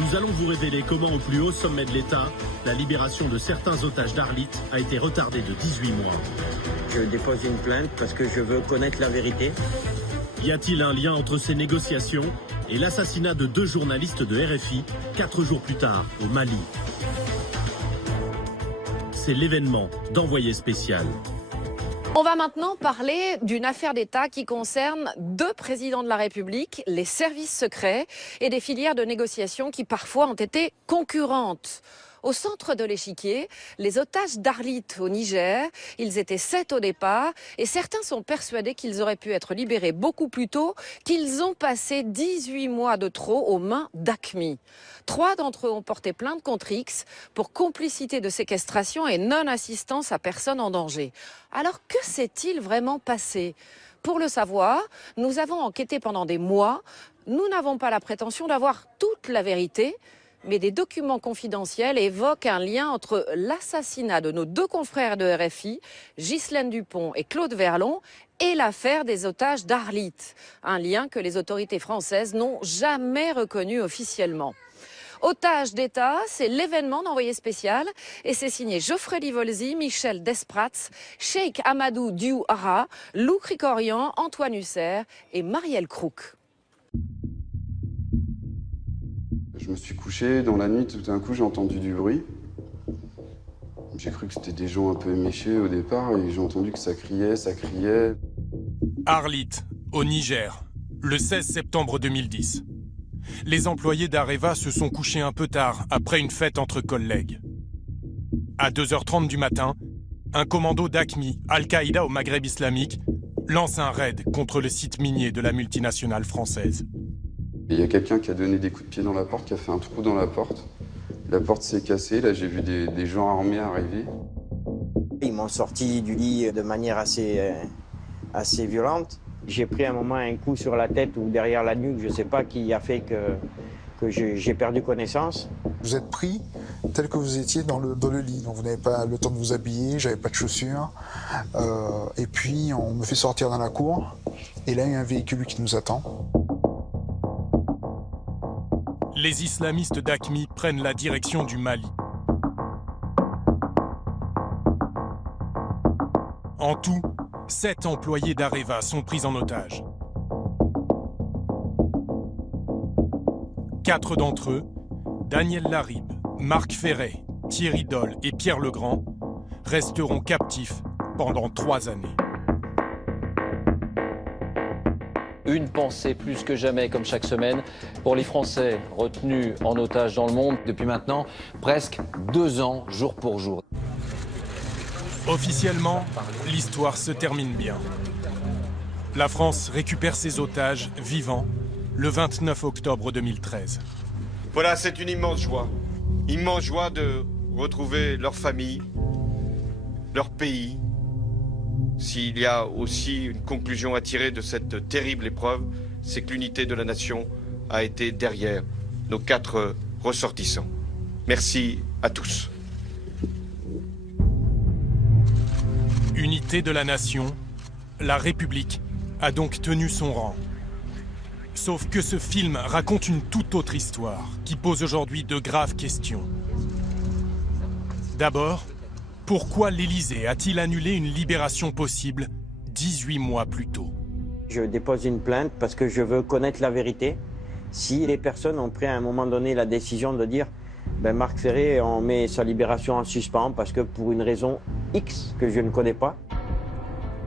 Nous allons vous révéler comment au plus haut sommet de l'État, la libération de certains otages d'Arlit a été retardée de 18 mois. Je dépose une plainte parce que je veux connaître la vérité. Y a-t-il un lien entre ces négociations et l'assassinat de 2 journalistes de RFI 4 jours plus tard au Mali? C'est l'événement d'Envoyé spécial. On va maintenant parler d'une affaire d'État qui concerne 2 présidents de la République, les services secrets et des filières de négociation qui parfois ont été concurrentes. Au centre de l'échiquier, les otages d'Arlit au Niger. Ils étaient 7 au départ et certains sont persuadés qu'ils auraient pu être libérés beaucoup plus tôt, qu'ils ont passé 18 mois de trop aux mains d'AQMI. 3 d'entre eux ont porté plainte contre X pour complicité de séquestration et non-assistance à personne en danger. Alors que s'est-il vraiment passé ? Pour le savoir, nous avons enquêté pendant des mois. Nous n'avons pas la prétention d'avoir toute la vérité. Mais des documents confidentiels évoquent un lien entre l'assassinat de nos 2 confrères de RFI, Ghislaine Dupont et Claude Verlon, et l'affaire des otages d'Arlit. Un lien que les autorités françaises n'ont jamais reconnu officiellement. Otages d'État, c'est l'événement d'Envoyé spécial et c'est signé Geoffrey Livolzi, Michel Desprats, Cheikh Amadou Diouara, Lou Krikorian, Antoine Husser et Marielle Crook. Je me suis couché dans la nuit, tout d'un coup j'ai entendu du bruit. J'ai cru que c'était des gens un peu éméchés au départ et j'ai entendu que ça criait, ça criait. Arlit, au Niger, le 16 septembre 2010. Les employés d'Areva se sont couchés un peu tard, après une fête entre collègues. À 2h30 du matin, un commando d'AQMI, Al-Qaïda au Maghreb islamique, lance un raid contre le site minier de la multinationale française. Il y a quelqu'un qui a donné des coups de pied dans la porte, qui a fait un trou dans la porte. La porte s'est cassée, là j'ai vu des gens armés arriver. Ils m'ont sorti du lit de manière assez violente. J'ai pris un moment un coup sur la tête ou derrière la nuque, je ne sais pas, qui a fait que j'ai perdu connaissance. Vous êtes pris tel que vous étiez dans le lit, donc vous n'avez pas le temps de vous habiller, j'avais pas de chaussures. Et puis on me fait sortir dans la cour, et là il y a un véhicule qui nous attend. Les islamistes d'AQMI prennent la direction du Mali. En tout, 7 employés d'Areva sont pris en otage. 4 d'entre eux, Daniel Larib, Marc Ferret, Thierry Doll et Pierre Legrand, resteront captifs pendant 3 années. Une pensée plus que jamais, comme chaque semaine, pour les Français retenus en otage dans le monde depuis maintenant presque 2 ans, jour pour jour. Officiellement, l'histoire se termine bien. La France récupère ses otages vivants le 29 octobre 2013. Voilà, c'est une immense joie de retrouver leur famille, leur pays. S'il y a aussi une conclusion à tirer de cette terrible épreuve, c'est que l'unité de la nation a été derrière nos 4 ressortissants. Merci à tous. Unité de la nation, la République a donc tenu son rang. Sauf que ce film raconte une toute autre histoire qui pose aujourd'hui de graves questions. D'abord, pourquoi l'Élysée a-t-il annulé une libération possible 18 mois plus tôt? Je dépose une plainte parce que je veux connaître la vérité. Si les personnes ont pris à un moment donné la décision de dire Marc Ferret, on met sa libération en suspens parce que pour une raison X que je ne connais pas.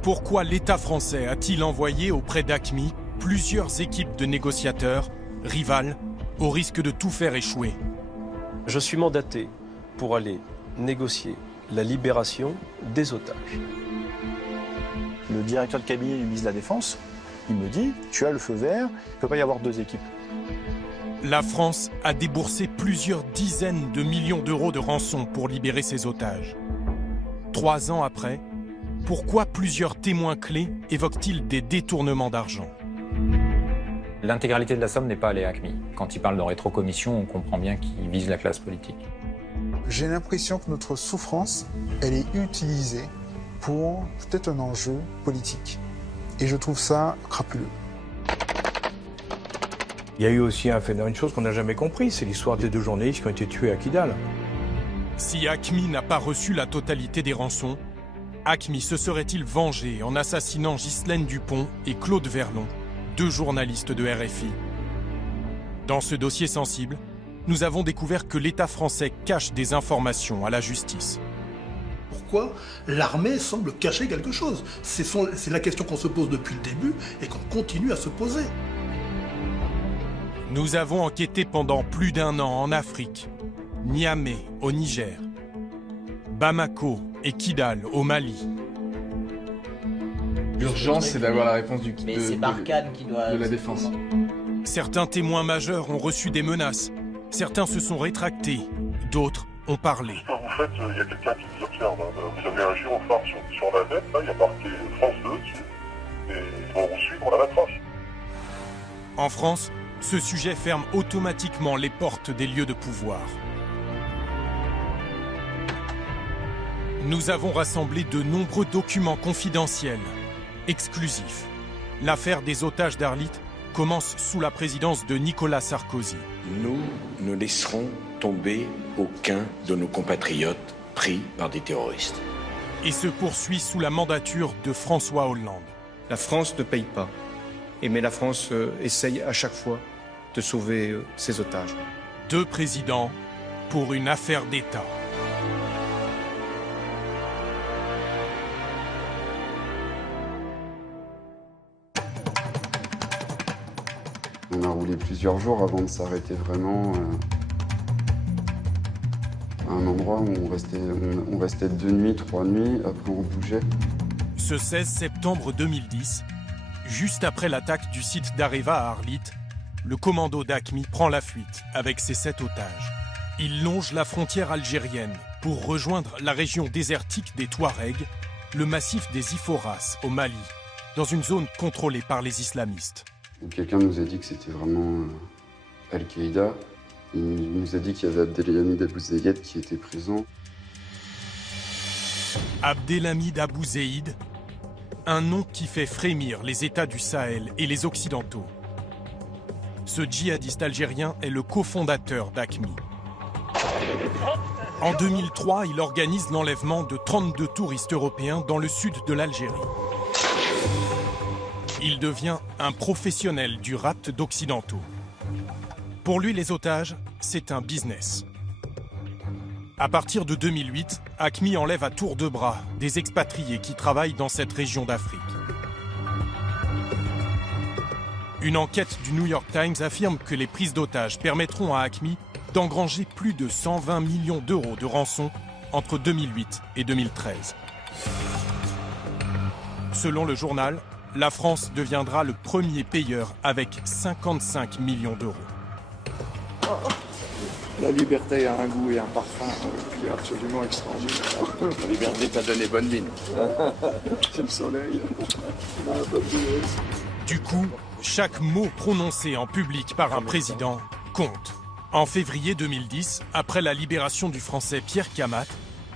Pourquoi l'État français a-t-il envoyé auprès d'AQMI plusieurs équipes de négociateurs, rivales, au risque de tout faire échouer? Je suis mandaté pour aller négocier la libération des otages. Le directeur de cabinet du ministre de la Défense, il me dit, tu as le feu vert, il ne peut pas y avoir 2 équipes. La France a déboursé plusieurs dizaines de millions d'euros de rançon pour libérer ses otages. 3 ans après, pourquoi plusieurs témoins clés évoquent-ils des détournements d'argent? L'intégralité de la somme n'est pas allée à AQMI. Quand il parle de rétrocommission, on comprend bien qu'il vise la classe politique. J'ai l'impression que notre souffrance, elle est utilisée pour peut-être un enjeu politique. Et je trouve ça crapuleux. Il y a eu aussi une chose qu'on n'a jamais compris, c'est l'histoire des 2 journalistes qui ont été tués à Kidal. Si AQMI n'a pas reçu la totalité des rançons, AQMI se serait-il vengé en assassinant Ghislaine Dupont et Claude Verlon, 2 journalistes de RFI? Dans ce dossier sensible, nous avons découvert que l'État français cache des informations à la justice. Pourquoi l'armée semble cacher quelque chose? C'est la question qu'on se pose depuis le début et qu'on continue à se poser. Nous avons enquêté pendant plus d'1 an en Afrique, Niamey au Niger, Bamako et Kidal au Mali. L'urgence, c'est d'avoir la réponse c'est Barkhane qui doit... de la défense. Certains témoins majeurs ont reçu des menaces, certains se sont rétractés, d'autres ont parlé. En fait, il y a quelqu'un qui vous observe. Vous avez un gyrophare sur la tête, là, il y a marqué France 2 dessus, et ils vont vous suivre à la trace. En France, ce sujet ferme automatiquement les portes des lieux de pouvoir. Nous avons rassemblé de nombreux documents confidentiels, exclusifs. L'affaire des otages d'Arlit commence sous la présidence de Nicolas Sarkozy. Nous ne laisserons tomber aucun de nos compatriotes pris par des terroristes. Et se poursuit sous la mandature de François Hollande. La France ne paye pas, mais la France essaye à chaque fois de sauver ses otages. 2 présidents pour une affaire d'État. On a roulé plusieurs jours avant de s'arrêter vraiment à un endroit où on restait 2 nuits, 3 nuits, après on bougeait. Ce 16 septembre 2010, juste après l'attaque du site d'Areva à Arlit, le commando d'AQMI prend la fuite avec ses 7 otages. Il longe la frontière algérienne pour rejoindre la région désertique des Touaregs, le massif des Iforas au Mali, dans une zone contrôlée par les islamistes. Quelqu'un nous a dit que c'était vraiment Al-Qaïda. Il nous a dit qu'il y avait Abdelhamid Abou Zayed qui était présent. Abdelhamid Abou Zeid, un nom qui fait frémir les États du Sahel et les Occidentaux. Ce djihadiste algérien est le cofondateur d'AQMI. En 2003, il organise l'enlèvement de 32 touristes européens dans le sud de l'Algérie. Il devient un professionnel du rapt d'Occidentaux. Pour lui, les otages, c'est un business. À partir de 2008, AQMI enlève à tour de bras des expatriés qui travaillent dans cette région d'Afrique. Une enquête du New York Times affirme que les prises d'otages permettront à AQMI d'engranger plus de 120 millions d'euros de rançon entre 2008 et 2013. Selon le journal, la France deviendra le premier payeur avec 55 millions d'euros. La liberté a un goût et un parfum qui est absolument extraordinaire. La liberté t'a donné bonne mine. C'est le soleil. Du coup, chaque mot prononcé en public par un président compte. En février 2010, après la libération du Français Pierre Kamat,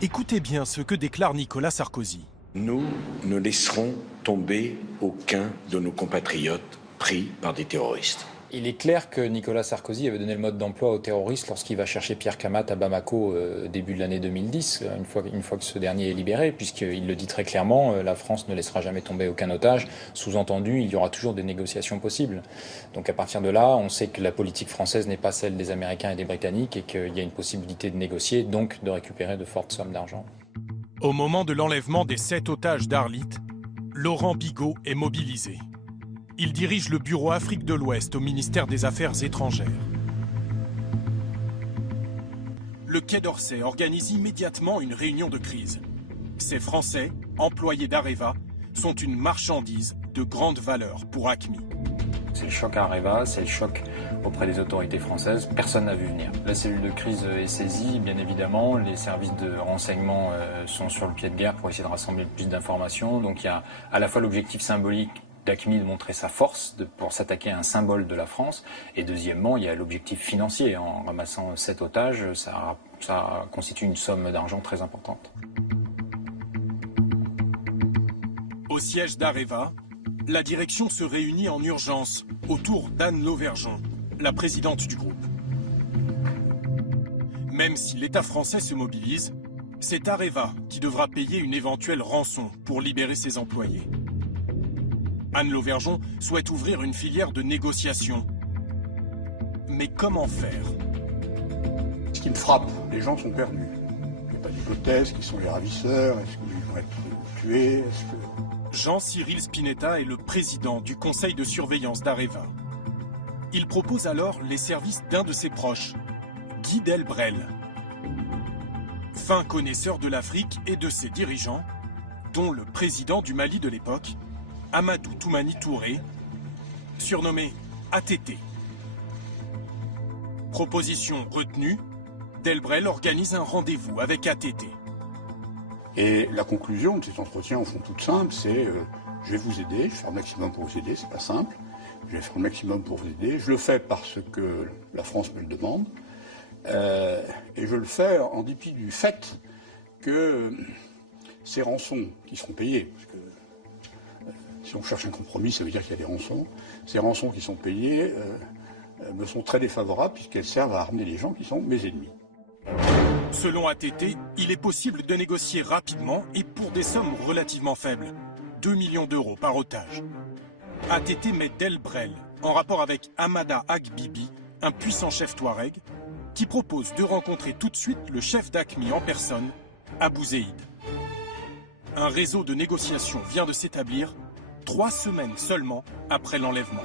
écoutez bien ce que déclare Nicolas Sarkozy. Nous ne laisserons tomber aucun de nos compatriotes pris par des terroristes. Il est clair que Nicolas Sarkozy avait donné le mode d'emploi aux terroristes lorsqu'il va chercher Pierre Kamat à Bamako début de l'année 2010, une fois que ce dernier est libéré, puisqu'il le dit très clairement, la France ne laissera jamais tomber aucun otage. Sous-entendu, il y aura toujours des négociations possibles. Donc à partir de là, on sait que la politique française n'est pas celle des Américains et des Britanniques et qu'il y a une possibilité de négocier, donc de récupérer de fortes sommes d'argent. Au moment de l'enlèvement des 7 otages d'Arlit, Laurent Bigot est mobilisé. Il dirige le bureau Afrique de l'Ouest au ministère des Affaires étrangères. Le Quai d'Orsay organise immédiatement une réunion de crise. Ces Français, employés d'Areva, sont une marchandise de grande valeur pour AQMI. C'est le choc à Areva, c'est le choc auprès des autorités françaises. Personne n'a vu venir. La cellule de crise est saisie, bien évidemment. Les services de renseignement sont sur le pied de guerre pour essayer de rassembler le plus d'informations. Donc il y a à la fois l'objectif symbolique d'AQMI de montrer sa force pour s'attaquer à un symbole de la France. Et deuxièmement, il y a l'objectif financier. En ramassant 7 otages, ça constitue une somme d'argent très importante. Au siège d'Areva, la direction se réunit en urgence autour d'Anne Lauvergeon, la présidente du groupe. Même si l'État français se mobilise, c'est Areva qui devra payer une éventuelle rançon pour libérer ses employés. Anne Lauvergeon souhaite ouvrir une filière de négociation. Mais comment faire? Ce qui me frappe, les gens sont perdus. Il n'y a pas d'hypothèse, qui sont les ravisseurs, est-ce qu'ils vont être tués, Jean-Cyril Spinetta est le président du conseil de surveillance d'Areva. Il propose alors les services d'un de ses proches, Guy Delbrel. Fin connaisseur de l'Afrique et de ses dirigeants, dont le président du Mali de l'époque, Amadou Toumani Touré, surnommé ATT. Proposition retenue, Delbrel organise un rendez-vous avec ATT. Et la conclusion de cet entretien, au fond, toute simple, c'est je vais vous aider, je vais faire le maximum pour vous aider, c'est pas simple, je vais faire le maximum pour vous aider, je le fais parce que la France me le demande, et je le fais en dépit du fait que ces rançons qui seront payées, parce que si on cherche un compromis, ça veut dire qu'il y a des rançons, ces rançons qui sont payées me sont très défavorables puisqu'elles servent à armer les gens qui sont mes ennemis. Selon ATT, il est possible de négocier rapidement et pour des sommes relativement faibles. 2 millions d'euros par otage. ATT met Delbrel en rapport avec Amada Agbibi, un puissant chef touareg, qui propose de rencontrer tout de suite le chef d'AQMI en personne, Abou Zeid. Un réseau de négociation vient de s'établir 3 semaines seulement après l'enlèvement.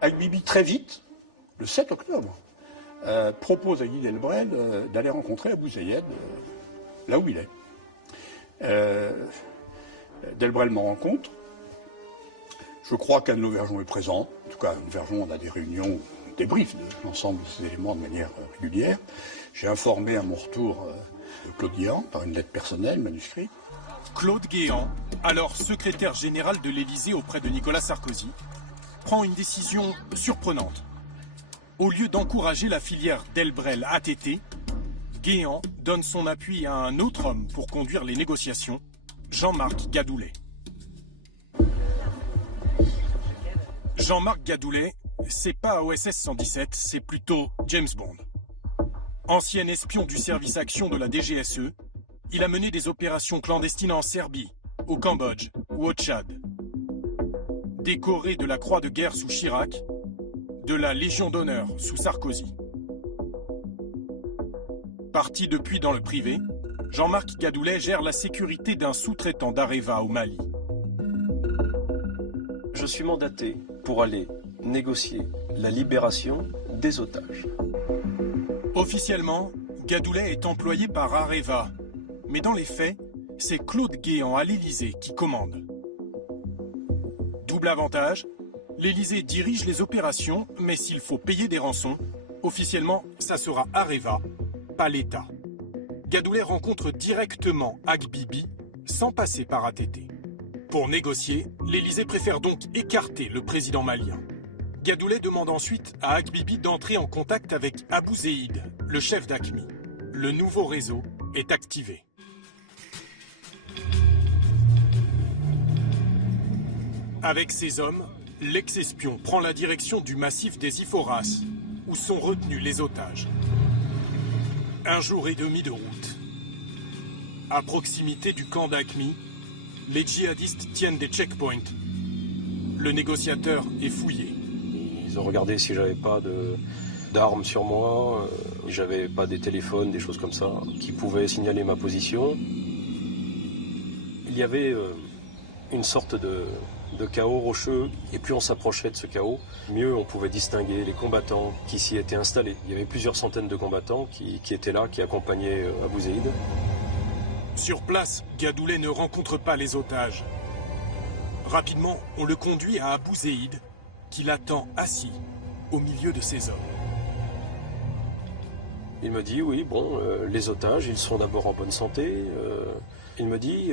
Agbibi, très vite, le 7 octobre, propose à Guy Delbrel d'aller rencontrer Abou Zeid là où il est. Delbrel m'en rencontre. Je crois qu'Anne Lauvergeon est présente. En tout cas, Anne Lauvergeon, on a des réunions, débriefs de l'ensemble de ces éléments de manière régulière. J'ai informé à mon retour Claude Guéant par une lettre personnelle, manuscrite. Claude Guéant, alors secrétaire général de l'Élysée auprès de Nicolas Sarkozy, prend une décision surprenante. Au lieu d'encourager la filière Delbrel ATT, Guéant donne son appui à un autre homme pour conduire les négociations, Jean-Marc Gadoulet. Jean-Marc Gadoulet, c'est pas OSS 117, c'est plutôt James Bond. Ancien espion du service action de la DGSE, il a mené des opérations clandestines en Serbie, au Cambodge ou au Tchad. Décoré de la Croix de guerre sous Chirac, de la Légion d'honneur sous Sarkozy. Parti depuis dans le privé, Jean-Marc Gadoulet gère la sécurité d'un sous-traitant d'Areva au Mali. Je suis mandaté pour aller négocier la libération des otages. Officiellement, Gadoulet est employé par Areva, mais dans les faits, c'est Claude Guéant à l'Élysée qui commande. Double avantage, l'Élysée dirige les opérations, mais s'il faut payer des rançons, officiellement, ça sera Areva, pas l'État. Gadoulet rencontre directement Agbibi, sans passer par ATT. Pour négocier, l'Élysée préfère donc écarter le président malien. Gadoulet demande ensuite à Agbibi d'entrer en contact avec Abou Zeid, le chef d'AQMI. Le nouveau réseau est activé. Avec ses hommes, l'ex-espion prend la direction du massif des Iforas, où sont retenus les otages. 1 jour et demi de route. À proximité du camp d'AQMI, les djihadistes tiennent des checkpoints. Le négociateur est fouillé. Ils ont regardé si j'avais pas d'armes sur moi, j'avais pas des téléphones, des choses comme ça, qui pouvaient signaler ma position. Il y avait une sorte de chaos rocheux, et plus on s'approchait de ce chaos, mieux on pouvait distinguer les combattants qui s'y étaient installés. Il y avait plusieurs centaines de combattants qui étaient là, qui accompagnaient Abou Zeid. Sur place, Gadoulet ne rencontre pas les otages. Rapidement, on le conduit à Abou Zeid, qui l'attend assis, au milieu de ses hommes. Il me dit, oui, bon, les otages, ils sont d'abord en bonne santé. Il me dit,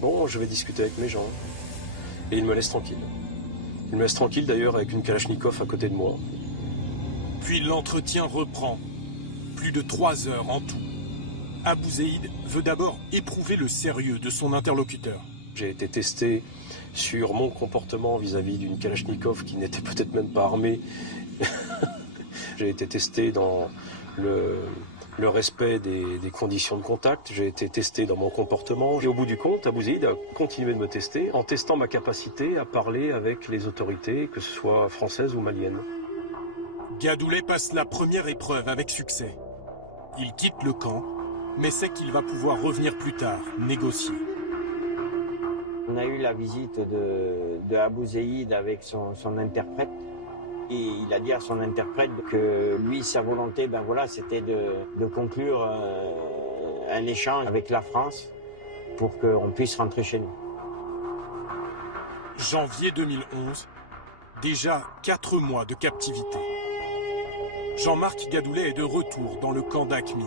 bon, je vais discuter avec mes gens. Et il me laisse tranquille. Il me laisse tranquille d'ailleurs avec une Kalachnikov à côté de moi. Puis l'entretien reprend. Plus de 3 heures en tout. Abou Zeid veut d'abord éprouver le sérieux de son interlocuteur. J'ai été testé sur mon comportement vis-à-vis d'une Kalachnikov qui n'était peut-être même pas armée. J'ai été testé dans le respect des conditions de contact, j'ai été testé dans mon comportement. Et au bout du compte, Abou Zeid a continué de me tester en testant ma capacité à parler avec les autorités, que ce soit françaises ou maliennes. Gadoulé passe la première épreuve avec succès. Il quitte le camp, mais sait qu'il va pouvoir revenir plus tard, négocier. On a eu la visite de Abou Zeid avec son interprète. Et il a dit à son interprète que lui, sa volonté, c'était de conclure un échange avec la France pour qu'on puisse rentrer chez nous. Janvier 2011, déjà 4 mois de captivité. Jean-Marc Gadoulé est de retour dans le camp d'Aqmi.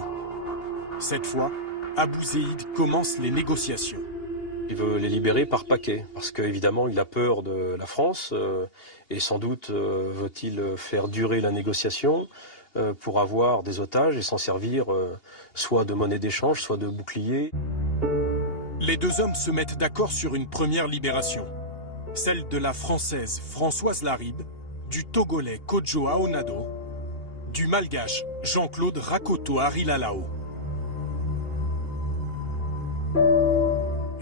Cette fois, Abou Zeid commence les négociations. Il veut les libérer par paquet, parce qu'évidemment il a peur de la France, et sans doute veut-il faire durer la négociation pour avoir des otages et s'en servir soit de monnaie d'échange, soit de bouclier. Les deux hommes se mettent d'accord sur une première libération, celle de la Française Françoise Laribe, du Togolais Kodjo Aonado, du Malgache Jean-Claude Rakoto Arilalao.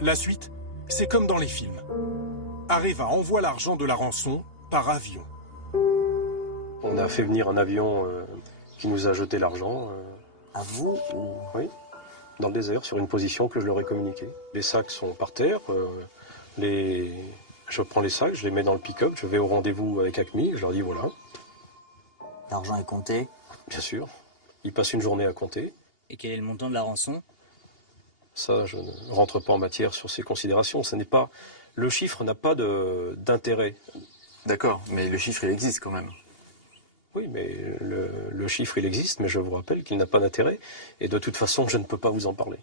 La suite, c'est comme dans les films. Areva envoie l'argent de la rançon par avion. On a fait venir un avion qui nous a jeté l'argent. À vous Oui, dans le désert, sur une position que je leur ai communiquée. Les sacs sont par terre. Je prends les sacs, je les mets dans le pick-up, je vais au rendez-vous avec Acme, je leur dis voilà. L'argent est compté? Bien sûr. Ils passent une journée à compter. Et quel est le montant de la rançon? Ça, je ne rentre pas en matière sur ces considérations. Ce n'est pas... Le chiffre n'a pas d'intérêt. D'accord, mais le chiffre, il existe quand même. Oui, mais le chiffre, il existe, mais je vous rappelle qu'il n'a pas d'intérêt. Et de toute façon, je ne peux pas vous en parler.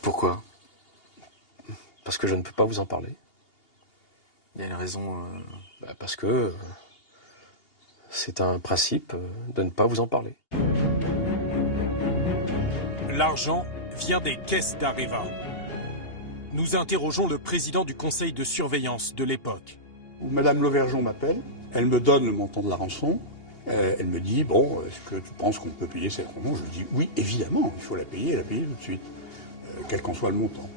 Pourquoi? Parce que je ne peux pas vous en parler. Il y a une raison... Parce que c'est un principe de ne pas vous en parler. L'argent vient des caisses d'Areva. Nous interrogeons le président du conseil de surveillance de l'époque. Madame Lauvergeon m'appelle, elle me donne le montant de la rançon, elle me dit, bon, est-ce que tu penses qu'on peut payer cette rançon? Je lui dis, oui, évidemment, il faut la payer tout de suite, quel qu'en soit le montant.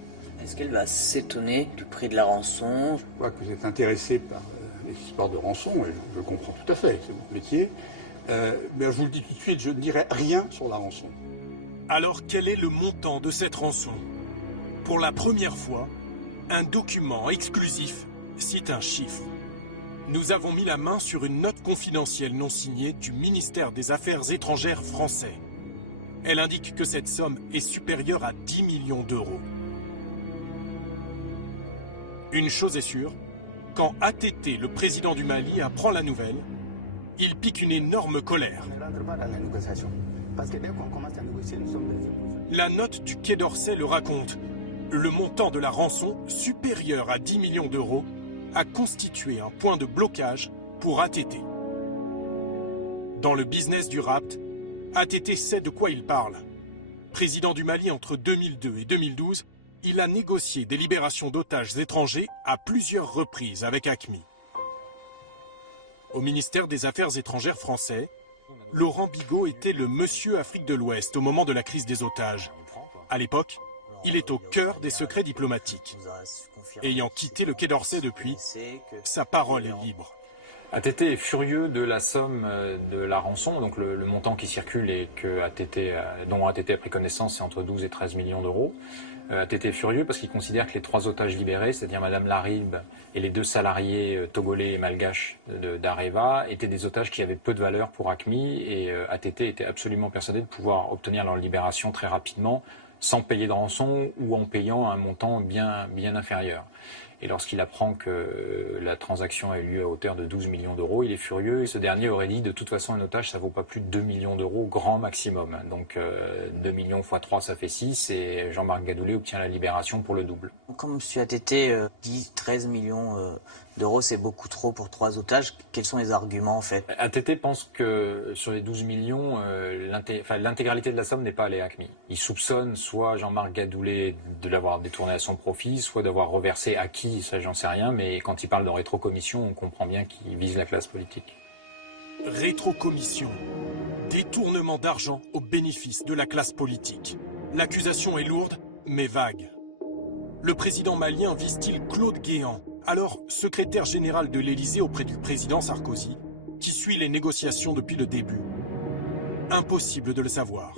Est-ce qu'elle va s'étonner du prix de la rançon? Je vois que vous êtes intéressé par les histoires de rançon, et je comprends tout à fait, c'est votre métier, mais je vous le dis tout de suite, je ne dirai rien sur la rançon. Alors quel est le montant de cette rançon? Pour la première fois, un document exclusif cite un chiffre. Nous avons mis la main sur une note confidentielle non signée du ministère des Affaires étrangères français. Elle indique que cette somme est supérieure à 10 millions d'euros. Une chose est sûre, quand ATT, le président du Mali, apprend la nouvelle, il pique une énorme colère. La note du Quai d'Orsay le raconte. Le montant de la rançon, supérieur à 10 millions d'euros, a constitué un point de blocage pour ATT. Dans le business du rapt, ATT sait de quoi il parle. Président du Mali entre 2002 et 2012, il a négocié des libérations d'otages étrangers à plusieurs reprises avec Acme. Au ministère des Affaires étrangères français, Laurent Bigot était le monsieur Afrique de l'Ouest au moment de la crise des otages. À l'époque, il est au cœur des secrets diplomatiques. Ayant quitté le Quai d'Orsay depuis, sa parole est libre. ATT est furieux de la somme de la rançon, donc le montant qui circule et dont ATT a pris connaissance, c'est entre 12 et 13 millions d'euros. ATT est furieux parce qu'il considère que les 3 otages libérés, c'est-à-dire Madame Laribe et les 2 salariés togolais et malgaches d'Areva, étaient des otages qui avaient peu de valeur pour Acme, et ATT était absolument persuadé de pouvoir obtenir leur libération très rapidement, sans payer de rançon ou en payant un montant bien inférieur. Et lorsqu'il apprend que la transaction a eu lieu à hauteur de 12 millions d'euros, il est furieux, et ce dernier aurait dit de toute façon un otage ça vaut pas plus de 2 millions d'euros grand maximum. Donc 2 millions x 3 ça fait 6, et Jean-Marc Gadoulé obtient la libération pour le double. Comme M. ATT dit 13 millions d'euros c'est beaucoup trop pour 3 otages, quels sont les arguments en fait? ATT pense que sur les 12 millions, l'intégralité de la somme n'est pas allée à Acme. Il soupçonne soit Jean-Marc Gadoulé de l'avoir détourné à son profit, soit d'avoir reversé acquis dit, ça j'en sais rien, mais quand il parle de rétrocommission, on comprend bien qu'il vise la classe politique. Rétrocommission. Détournement d'argent au bénéfice de la classe politique. L'accusation est lourde, mais vague. Le président malien vise-t-il Claude Guéant, alors secrétaire général de l'Élysée auprès du président Sarkozy, qui suit les négociations depuis le début? Impossible de le savoir.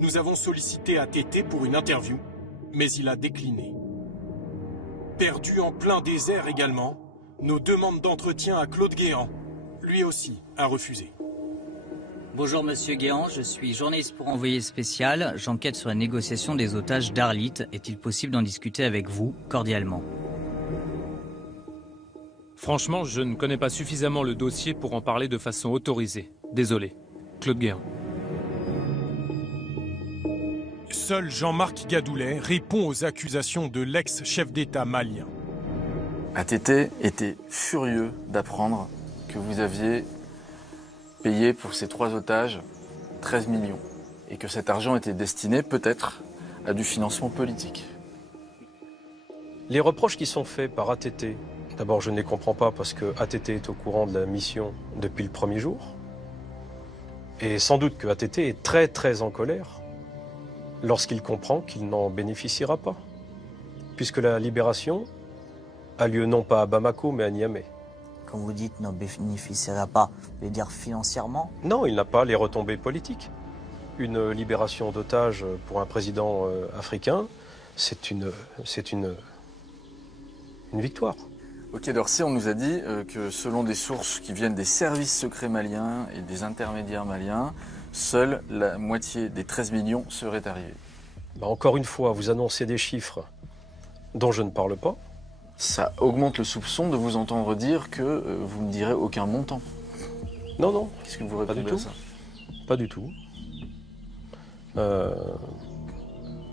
Nous avons sollicité ATT pour une interview, mais il a décliné. Perdu en plein désert également, nos demandes d'entretien à Claude Guéant, lui aussi, a refusé. Bonjour Monsieur Guéant, je suis journaliste pour Envoyé spécial. J'enquête sur la négociation des otages d'Arlit. Est-il possible d'en discuter avec vous, cordialement? Franchement, je ne connais pas suffisamment le dossier pour en parler de façon autorisée. Désolé. Claude Guéant. Seul Jean-Marc Gadoulet répond aux accusations de l'ex-chef d'État malien. ATT était furieux d'apprendre que vous aviez payé pour ces 3 otages 13 millions et que cet argent était destiné peut-être à du financement politique. Les reproches qui sont faits par ATT, d'abord je ne les comprends pas parce que ATT est au courant de la mission depuis le premier jour. Et sans doute que ATT est très très en colère lorsqu'il comprend qu'il n'en bénéficiera pas. Puisque la libération a lieu non pas à Bamako mais à Niamey. Quand vous dites n'en bénéficiera pas, vous voulez dire financièrement? Non, il n'a pas les retombées politiques. Une libération d'otages pour un président africain, c'est une victoire. Ok, d'Orsay, on nous a dit que selon des sources qui viennent des services secrets maliens et des intermédiaires maliens, seule la moitié des 13 millions serait arrivée. Bah encore une fois, vous annoncez des chiffres dont je ne parle pas. Ça augmente le soupçon de vous entendre dire que vous ne direz aucun montant. Non, non. Qu'est-ce que vous répondez à ça? Pas du tout.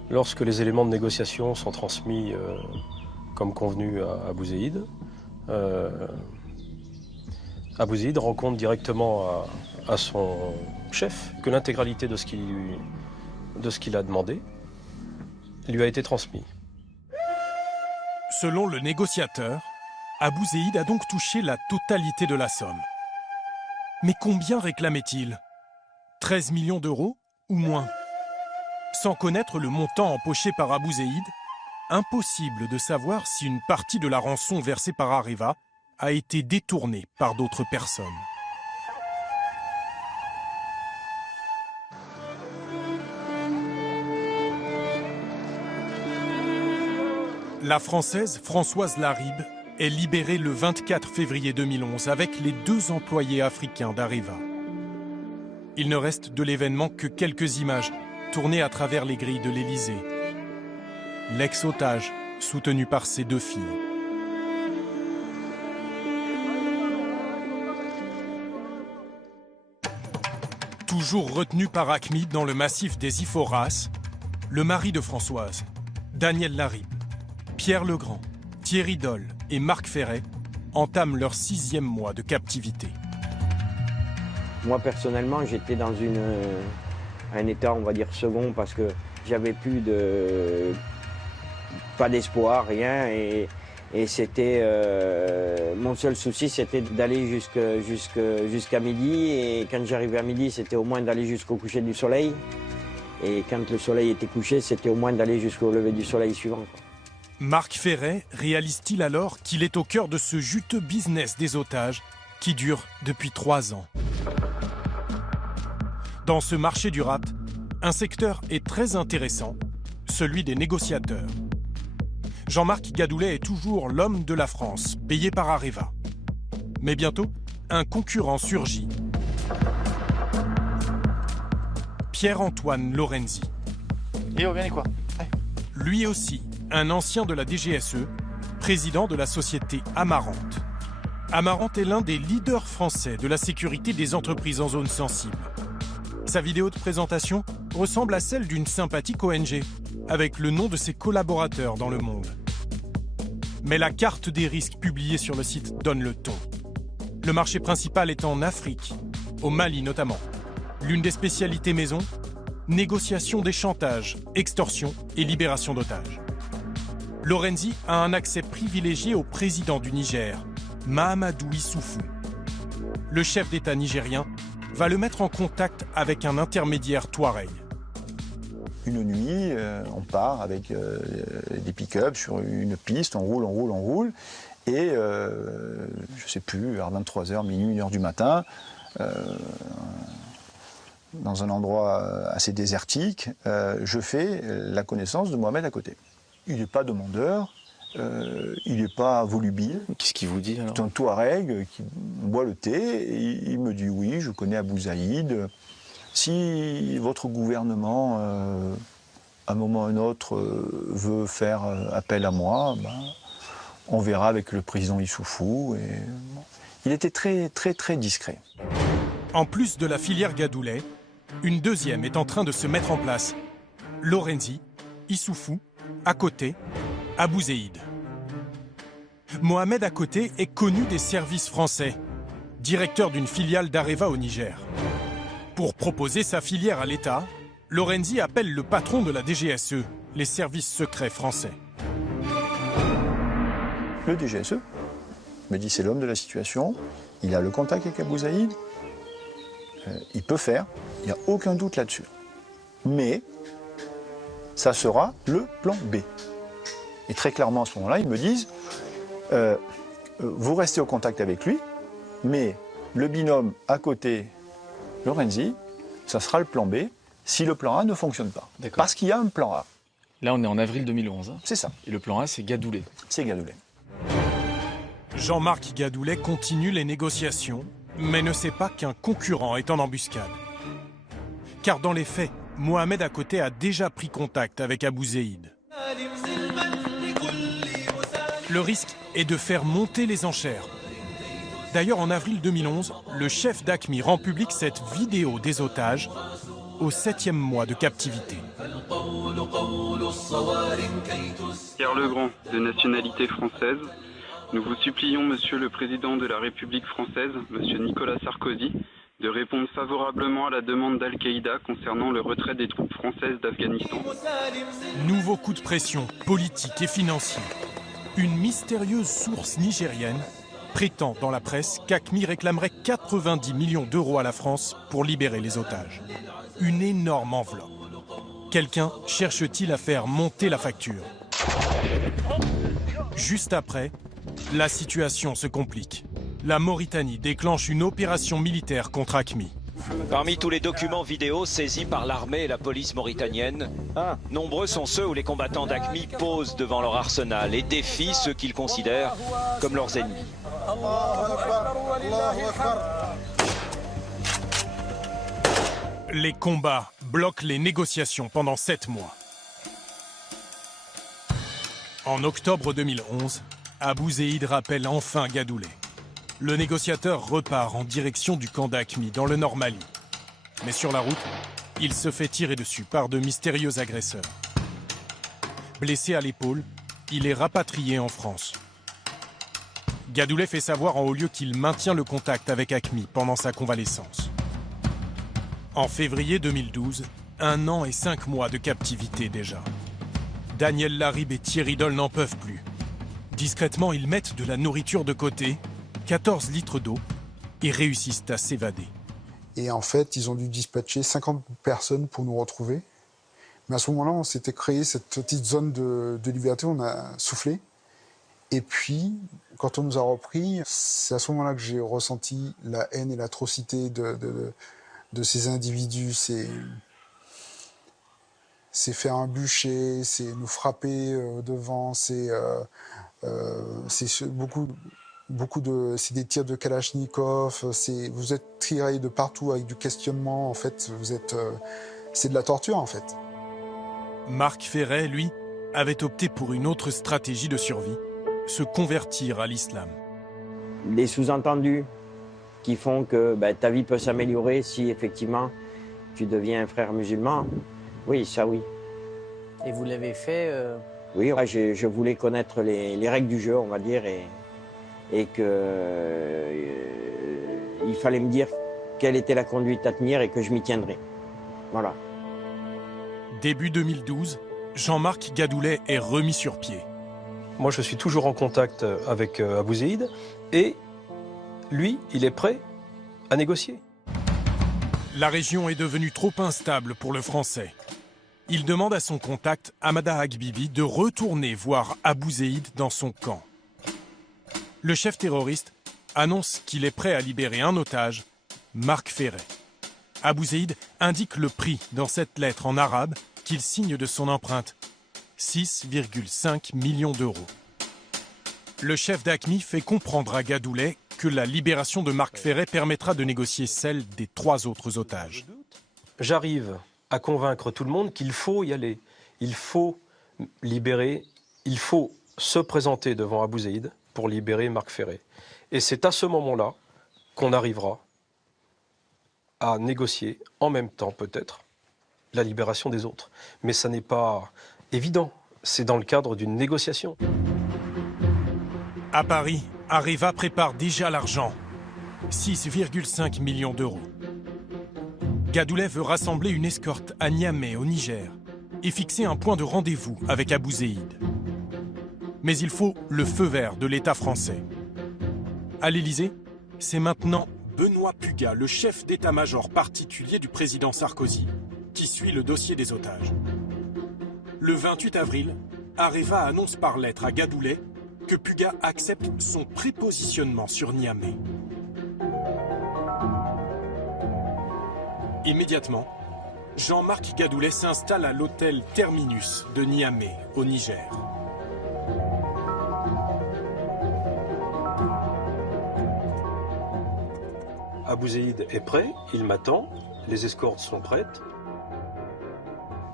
Lorsque les éléments de négociation sont transmis comme convenu à Abou Zeïd, Abou Zeïd rend compte directement à son chef que l'intégralité de ce qu'il a demandé lui a été transmis. Selon le négociateur, Abou Zeïd a donc touché la totalité de la somme. Mais combien réclamait-il? 13 millions d'euros ou moins? Sans connaître le montant empoché par Abou Zeïd, impossible de savoir si une partie de la rançon versée par Areva a été détournée par d'autres personnes. La Française Françoise Laribe est libérée le 24 février 2011 avec les 2 employés africains d'Areva. Il ne reste de l'événement que quelques images tournées à travers les grilles de l'Élysée. L'ex-otage, soutenu par ses 2 filles. Toujours retenu par Achmid dans le massif des Iforas, le mari de Françoise, Daniel Laribe, Pierre Legrand, Thierry Dolle et Marc Ferret entament leur 6e mois de captivité. Moi personnellement, j'étais dans un état, on va dire, second parce que j'avais pas d'espoir, rien, et c'était mon seul souci, c'était d'aller jusqu'à midi, et quand j'arrivais à midi, c'était au moins d'aller jusqu'au coucher du soleil, et quand le soleil était couché, c'était au moins d'aller jusqu'au lever du soleil suivant. Marc Ferret réalise-t-il alors qu'il est au cœur de ce juteux business des otages qui dure depuis 3 ans? Dans ce marché du rat, un secteur est très intéressant, celui des négociateurs. Jean-Marc Gadoulet est toujours l'homme de la France, payé par Areva. Mais bientôt, un concurrent surgit. Pierre-Antoine Lorenzi. Viens quoi? Lui aussi, un ancien de la DGSE, président de la société Amarante. Amarante est l'un des leaders français de la sécurité des entreprises en zone sensible. Sa vidéo de présentation ressemble à celle d'une sympathique ONG, avec le nom de ses collaborateurs dans le monde. Mais la carte des risques publiée sur le site donne le ton. Le marché principal est en Afrique, au Mali notamment. L'une des spécialités maison, négociation des chantages, extorsion et libération d'otages. Lorenzi a un accès privilégié au président du Niger, Mahamadou Issoufou. Le chef d'État nigérien va le mettre en contact avec un intermédiaire touareg. Une nuit, on part avec des pick-up sur une piste, on roule. Et je ne sais plus, vers 23h, minuit, 1h du matin, dans un endroit assez désertique, je fais la connaissance de Mohamed à côté. Il n'est pas demandeur, il n'est pas volubile. Qu'est-ce qu'il vous dit alors? C'est un Touareg qui boit le thé et il me dit oui, je connais Abou Zaïd. Si votre gouvernement, à un moment ou un autre, veut faire appel à moi, ben, on verra avec le président Issoufou. Et... Il était très discret. En plus de la filière Gadoulet, une deuxième est en train de se mettre en place. Lorenzi, Issoufou, à côté, Abou Zaïd. Mohamed à côté est connu des services français, directeur d'une filiale d'Areva au Niger. Pour proposer sa filière à l'État, Lorenzi appelle le patron de la DGSE, les services secrets français. Le DGSE me dit c'est l'homme de la situation, il a le contact avec Abou Zaïd, il peut faire, il n'y a aucun doute là-dessus. Mais ça sera le plan B. Et très clairement à ce moment-là, ils me disent vous restez au contact avec lui, mais le binôme à côté, Lorenzi, ça sera le plan B si le plan A ne fonctionne pas. Parce qu'il y a un plan A. Là, on est en avril 2011. Hein. C'est ça. Et le plan A, c'est Gadoulet. C'est Gadoulet. Jean-Marc Gadoulet continue les négociations, mais ne sait pas qu'un concurrent est en embuscade. Car dans les faits, Mohamed à côté a déjà pris contact avec Abou Zaïd. Le risque est de faire monter les enchères. D'ailleurs, en avril 2011, le chef d'AQMI rend public cette vidéo des otages au 7e mois de captivité. Pierre Legrand, de nationalité française, nous vous supplions, Monsieur le Président de la République française, Monsieur Nicolas Sarkozy, de répondre favorablement à la demande d'Al-Qaïda concernant le retrait des troupes françaises d'Afghanistan. Nouveau coup de pression politique et financier. Une mystérieuse source nigérienne prétend dans la presse qu'AQMI réclamerait 90 millions d'euros à la France pour libérer les otages. Une énorme enveloppe. Quelqu'un cherche-t-il à faire monter la facture? Juste après, la situation se complique. La Mauritanie déclenche une opération militaire contre AQMI. Parmi tous les documents vidéo saisis par l'armée et la police mauritanienne, nombreux sont ceux où les combattants d'AQMI posent devant leur arsenal et défient ceux qu'ils considèrent comme leurs ennemis. Les combats bloquent les négociations pendant 7 mois. En octobre 2011, Abou Zaïd rappelle enfin Gadoulet. Le négociateur repart en direction du camp d'AQMI dans le Nord Mali. Mais sur la route, il se fait tirer dessus par de mystérieux agresseurs. Blessé à l'épaule, il est rapatrié en France. Gadoulet fait savoir en haut lieu qu'il maintient le contact avec AQMI pendant sa convalescence. En février 2012, 1 an et 5 mois de captivité déjà. Daniel Larib et Thierry Doll n'en peuvent plus. Discrètement, ils mettent de la nourriture de côté, 14 litres d'eau, et réussissent à s'évader. Et en fait, ils ont dû dispatcher 50 personnes pour nous retrouver. Mais à ce moment-là, on s'était créé cette petite zone de liberté, on a soufflé. Et puis, quand on nous a repris, c'est à ce moment-là que j'ai ressenti la haine et l'atrocité de ces individus. C'est faire un bûcher, c'est nous frapper devant, c'est c'est des tirs de Kalachnikov, vous êtes tirés de partout avec du questionnement, en fait, c'est de la torture en fait. Marc Ferret, lui, avait opté pour une autre stratégie de survie, se convertir à l'islam. Des sous-entendus qui font que ta vie peut s'améliorer si effectivement tu deviens un frère musulman. Oui, ça oui. Et vous l'avez fait Oui, je voulais connaître les règles du jeu, on va dire, et que il fallait me dire quelle était la conduite à tenir et que je m'y tiendrais. Voilà. Début 2012, Jean-Marc Gadoulet est remis sur pied. Moi, je suis toujours en contact avec Abou Zeid et lui, il est prêt à négocier. La région est devenue trop instable pour le Français. Il demande à son contact, Hamada Agbibi, de retourner voir Abou Zeid dans son camp. Le chef terroriste annonce qu'il est prêt à libérer un otage, Marc Ferré. Abou Zeid indique le prix dans cette lettre en arabe qu'il signe de son empreinte, 6,5 millions d'euros. Le chef d'AQMI fait comprendre à Gadoulet que la libération de Marc Ferré permettra de négocier celle des 3 autres otages. J'arrive à convaincre tout le monde qu'il faut y aller. Il faut libérer, il faut se présenter devant Abou Zeid pour libérer Marc Ferré. Et c'est à ce moment-là qu'on arrivera à négocier en même temps peut-être la libération des autres. Mais ça n'est pas évident, c'est dans le cadre d'une négociation. À Paris, Areva prépare déjà l'argent, 6,5 millions d'euros. Gadoulet veut rassembler une escorte à Niamey, au Niger, et fixer un point de rendez-vous avec Abou Zeid. Mais il faut le feu vert de l'État français. À l'Élysée, c'est maintenant Benoît Puga, le chef d'état-major particulier du président Sarkozy, qui suit le dossier des otages. Le 28 avril, Areva annonce par lettre à Gadoulet que Puga accepte son prépositionnement sur Niamey. Immédiatement, Jean-Marc Gadoulet s'installe à l'hôtel Terminus de Niamey, au Niger. Abou Zeid est prêt, il m'attend, les escortes sont prêtes,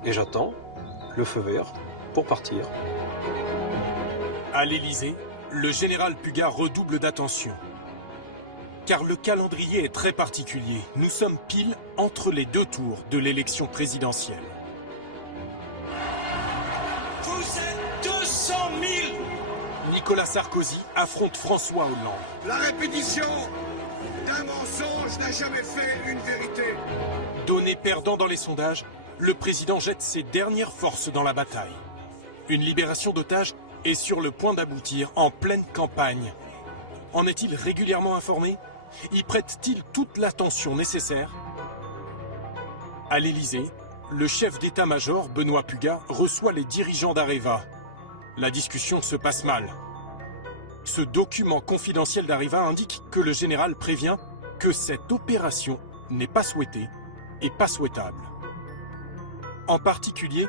et j'attends le feu vert pour partir. À l'Élysée, le général Puga redouble d'attention. Car le calendrier est très particulier. Nous sommes pile entre les 2 tours de l'élection présidentielle. Vous êtes 200 000! Nicolas Sarkozy affronte François Hollande. La répétition d'un mensonge n'a jamais fait une vérité. Donné perdant dans les sondages, le président jette ses dernières forces dans la bataille. Une libération d'otages est sur le point d'aboutir en pleine campagne. En est-il régulièrement informé? Y prête-t-il toute l'attention nécessaire? À l'Élysée, le chef d'état-major, Benoît Puga, reçoit les dirigeants d'Areva. La discussion se passe mal. Ce document confidentiel d'Areva indique que le général prévient que cette opération n'est pas souhaitée et pas souhaitable. En particulier,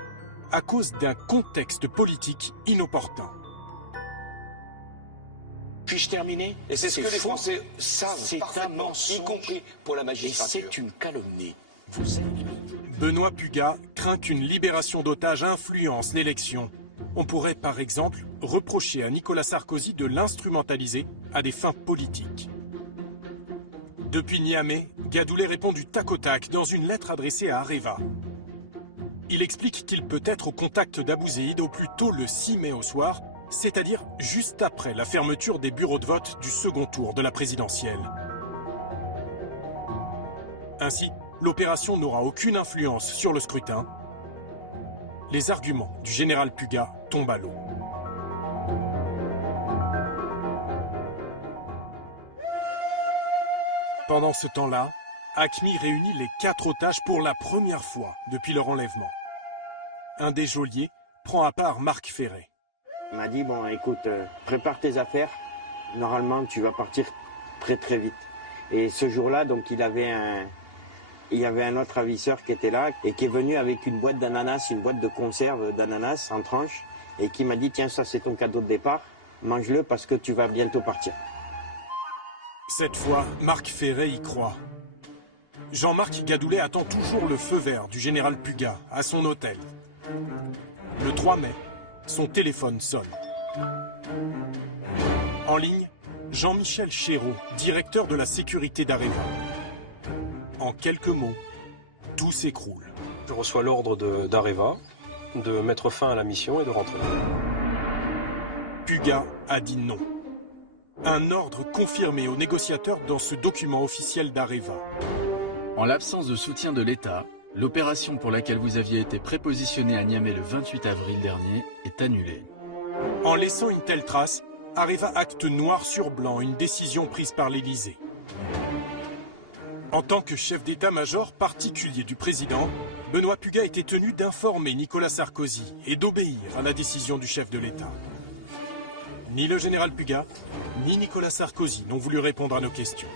à cause d'un contexte politique inopportun. Puis-je terminer? Et c'est ce que les Français savent parfaitement, y compris pour la magistrature. Et c'est une calomnie. Benoît Puga craint qu'une libération d'otages influence l'élection. On pourrait par exemple reprocher à Nicolas Sarkozy de l'instrumentaliser à des fins politiques. Depuis Niamey, Gadoulet répond du tac au tac dans une lettre adressée à Areva. Il explique qu'il peut être au contact d'Abou Zeid au plus tôt le 6 mai au soir, c'est-à-dire juste après la fermeture des bureaux de vote du second tour de la présidentielle. Ainsi, l'opération n'aura aucune influence sur le scrutin. Les arguments du général Puga tombent à l'eau. Pendant ce temps-là, AQMI réunit les 4 otages pour la première fois depuis leur enlèvement. Un des geôliers prend à part Marc Ferré. Il m'a dit, bon écoute, prépare tes affaires, normalement tu vas partir très très vite. Et ce jour-là, donc il y avait un autre ravisseur qui était là et qui est venu avec une boîte d'ananas, une boîte de conserve d'ananas en tranches et qui m'a dit, tiens, ça c'est ton cadeau de départ, mange-le parce que tu vas bientôt partir. Cette fois, Marc Ferré y croit. Jean-Marc Gadoulet attend toujours le feu vert du général Puga à son hôtel. Le 3 mai, son téléphone sonne. En ligne, Jean-Michel Chéreau, directeur de la sécurité d'Areva. En quelques mots, tout s'écroule. Je reçois l'ordre d'Areva de mettre fin à la mission et de rentrer. Puga a dit non. Un ordre confirmé aux négociateurs dans ce document officiel d'Areva. En l'absence de soutien de l'État, l'opération pour laquelle vous aviez été prépositionné à Niamey le 28 avril dernier est annulée. En laissant une telle trace, Areva acte noir sur blanc une décision prise par l'Élysée. En tant que chef d'état-major particulier du président, Benoît Puga était tenu d'informer Nicolas Sarkozy et d'obéir à la décision du chef de l'État. Ni le général Puga, ni Nicolas Sarkozy n'ont voulu répondre à nos questions.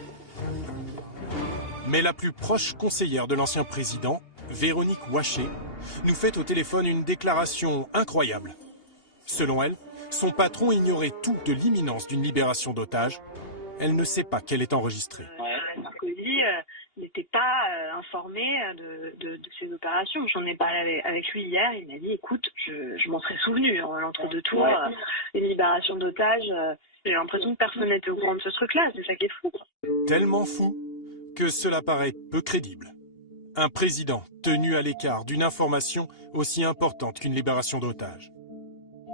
Mais la plus proche conseillère de l'ancien président, Véronique Ouachet, nous fait au téléphone une déclaration incroyable. Selon elle, son patron ignorait tout de l'imminence d'une libération d'otages. Elle ne sait pas qu'elle est enregistrée. Sarkozy n'était pas informé de ces opérations. J'en ai parlé avec lui hier. Il m'a dit, écoute, je m'en serais souvenu. L'entre-deux tours, une libération d'otages. J'ai l'impression que personne n'était au courant de ce truc-là. C'est ça qui est fou. Tellement fou que cela paraît peu crédible. Un président tenu à l'écart d'une information aussi importante qu'une libération d'otages.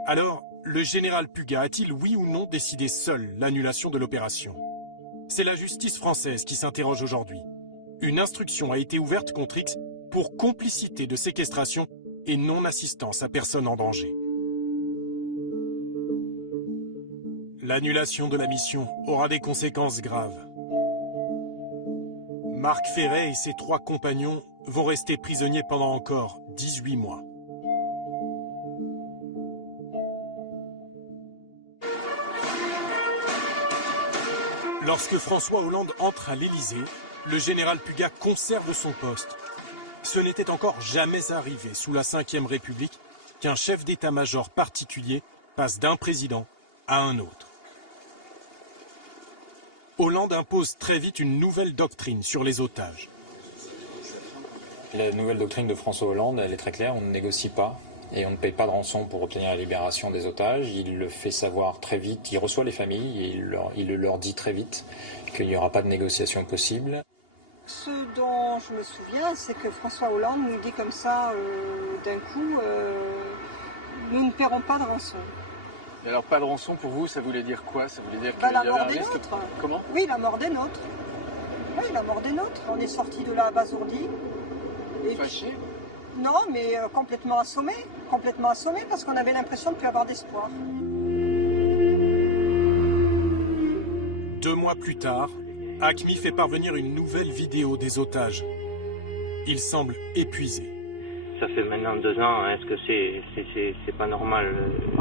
Alors, le général Puga a-t-il oui ou non décidé seul l'annulation de l'opération? C'est la justice française qui s'interroge aujourd'hui. Une instruction a été ouverte contre X pour complicité de séquestration et non-assistance à personne en danger. L'annulation de la mission aura des conséquences graves. Marc Ferret et ses 3 compagnons vont rester prisonniers pendant encore 18 mois. Lorsque François Hollande entre à l'Élysée, le général Puga conserve son poste. Ce n'était encore jamais arrivé sous la Ve République qu'un chef d'état-major particulier passe d'un président à un autre. Hollande impose très vite une nouvelle doctrine sur les otages. La nouvelle doctrine de François Hollande, elle est très claire, on ne négocie pas et on ne paye pas de rançon pour obtenir la libération des otages. Il le fait savoir très vite, il reçoit les familles et il leur dit très vite qu'il n'y aura pas de négociation possible. Ce dont je me souviens, c'est que François Hollande nous dit comme ça, d'un coup, nous ne paierons pas de rançon. Et alors pas de rançon pour vous, ça voulait dire quoi? Ça voulait dire qu'il la y avait mort un des risque. nôtres. Comment? Oui, la mort des nôtres. Oui, la mort des nôtres. On est sortis de là abasourdis. Fâchés? Non, mais complètement assommés parce qu'on avait l'impression de ne plus avoir d'espoir. 2 mois plus tard, AQMI fait parvenir une nouvelle vidéo des otages. Il semble épuisé. Ça fait maintenant 2 ans, est-ce que c'est pas normal?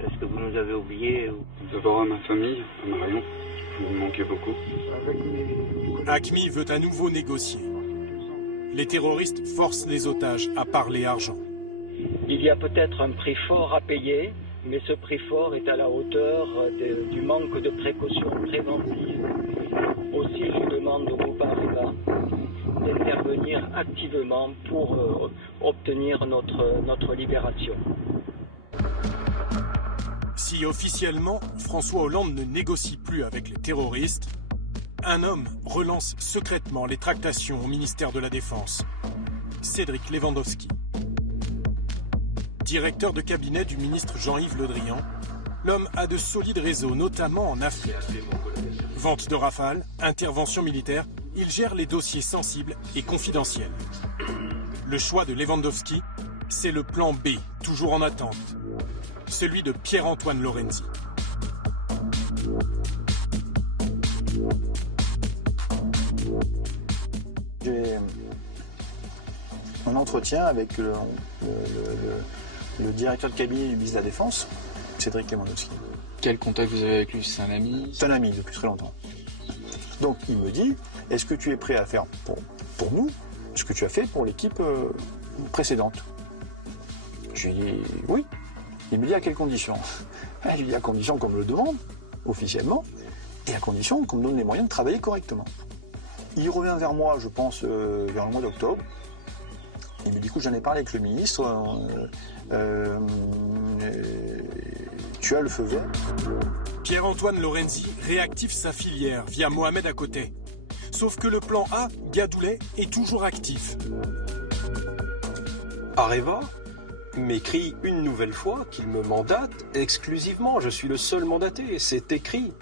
Est-ce que vous nous avez oubliés? D'abord à ma famille, à Marion, vous me manquez beaucoup. AQMI veut à nouveau négocier. Les terroristes forcent les otages à parler argent. Il y a peut-être un prix fort à payer, mais ce prix fort est à la hauteur du manque de précautions préventives. Aussi, je demande au groupe Areva d'intervenir activement pour obtenir notre libération. Si officiellement, François Hollande ne négocie plus avec les terroristes, un homme relance secrètement les tractations au ministère de la Défense. Cédric Lewandowski. Directeur de cabinet du ministre Jean-Yves Le Drian, l'homme a de solides réseaux, notamment en Afrique. Vente de Rafale, intervention militaire, il gère les dossiers sensibles et confidentiels. Le choix de Lewandowski, c'est le plan B, toujours en attente. Celui de Pierre-Antoine Lorenzi. J'ai un entretien avec le directeur de cabinet du ministre de la Défense, Cédric Lewandowski. Quel contact vous avez avec lui? C'est un ami? C'est un ami depuis très longtemps. Donc il me dit, est-ce que tu es prêt à faire pour nous ce que tu as fait pour l'équipe précédente? Je lui dis oui. Il me dit à quelles conditions? Je lui dis à condition qu'on me le demande officiellement et à condition qu'on me donne les moyens de travailler correctement. Il revient vers moi, je pense, vers le mois d'octobre. Il me dit, écoute, j'en ai parlé avec le ministre, tu as le feu vert. Pierre-Antoine Lorenzi réactive sa filière via Mohamed à côté. Sauf que le plan A, Gadoulet, est toujours actif. Areva m'écrit une nouvelle fois qu'il me mandate exclusivement. Je suis le seul mandaté. C'est écrit,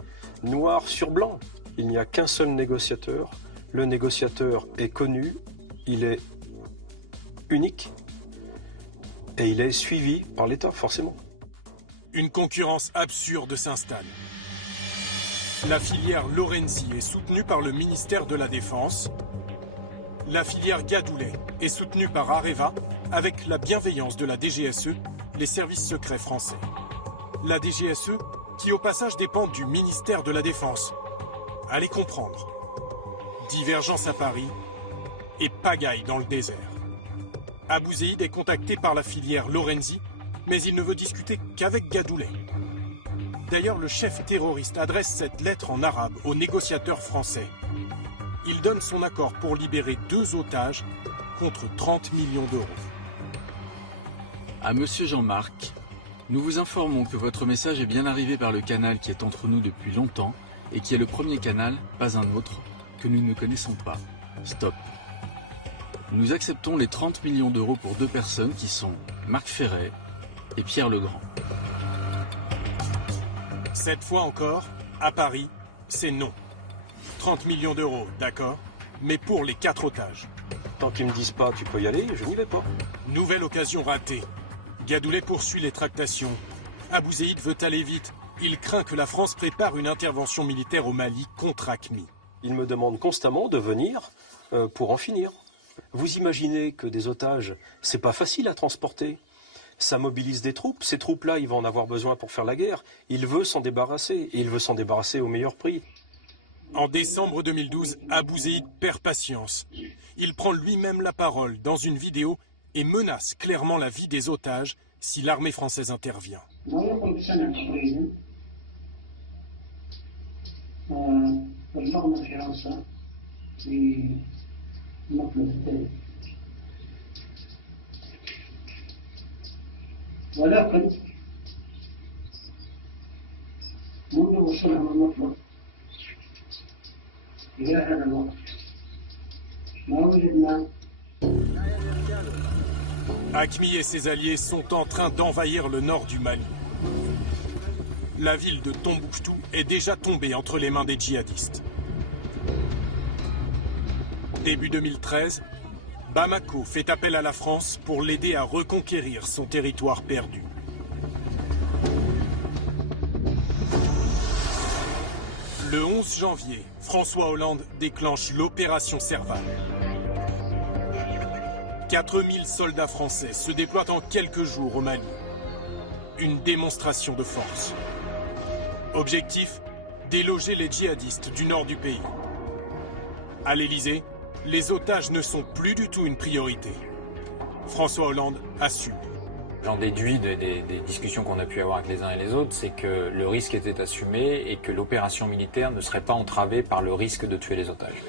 noir sur blanc. Il n'y a qu'un seul négociateur. Le négociateur est connu, il est unique et il est suivi par l'État, forcément. Une concurrence absurde s'installe. La filière Lorenzi est soutenue par le ministère de la Défense. La filière Gadoulet est soutenue par Areva, avec la bienveillance de la DGSE, les services secrets français. La DGSE, qui au passage dépend du ministère de la Défense. Allez comprendre. Divergence à Paris et pagaille dans le désert. Abouzeïd est contacté par la filière Lorenzi, mais il ne veut discuter qu'avec Gadoulet. D'ailleurs, le chef terroriste adresse cette lettre en arabe aux négociateurs français. Il donne son accord pour libérer 2 otages contre 30 millions d'euros. À Monsieur Jean-Marc, nous vous informons que votre message est bien arrivé par le canal qui est entre nous depuis longtemps et qui est le premier canal, pas un autre, que nous ne connaissons pas. Stop. Nous acceptons les 30 millions d'euros pour 2 personnes qui sont Marc Ferret et Pierre Legrand. Cette fois encore, à Paris, c'est non. 30 millions d'euros, d'accord, mais pour les 4 otages. Tant qu'ils me disent pas tu peux y aller, je n'y vais pas. Nouvelle occasion ratée. Gadoulet poursuit les tractations. Abouzeïd veut aller vite. Il craint que la France prépare une intervention militaire au Mali contre AQMI. Ils me demandent constamment de venir pour en finir. Vous imaginez que des otages, c'est pas facile à transporter. Ça mobilise des troupes. Ces troupes-là, ils vont en avoir besoin pour faire la guerre. Il veut s'en débarrasser. Et il veut s'en débarrasser au meilleur prix. En décembre 2012, Abouzeïd perd patience. Il prend lui-même la parole dans une vidéo et menace clairement la vie des otages si l'armée française intervient. ولكن منذ وصولهم المطلق إلى هذا الوقت ما وجدنا. AQMI et ses alliés sont en train d'envahir le nord du Mali. La ville de Tombouctou est déjà tombée entre les mains des djihadistes. Début 2013, Bamako fait appel à la France pour l'aider à reconquérir son territoire perdu. Le 11 janvier, François Hollande déclenche l'opération Serval. 4000 soldats français se déploient en quelques jours au Mali. Une démonstration de force. Objectif, déloger les djihadistes du nord du pays. À l'Élysée, les otages ne sont plus du tout une priorité. François Hollande assume. J'en déduis des discussions qu'on a pu avoir avec les uns et les autres, c'est que le risque était assumé et que l'opération militaire ne serait pas entravée par le risque de tuer les otages.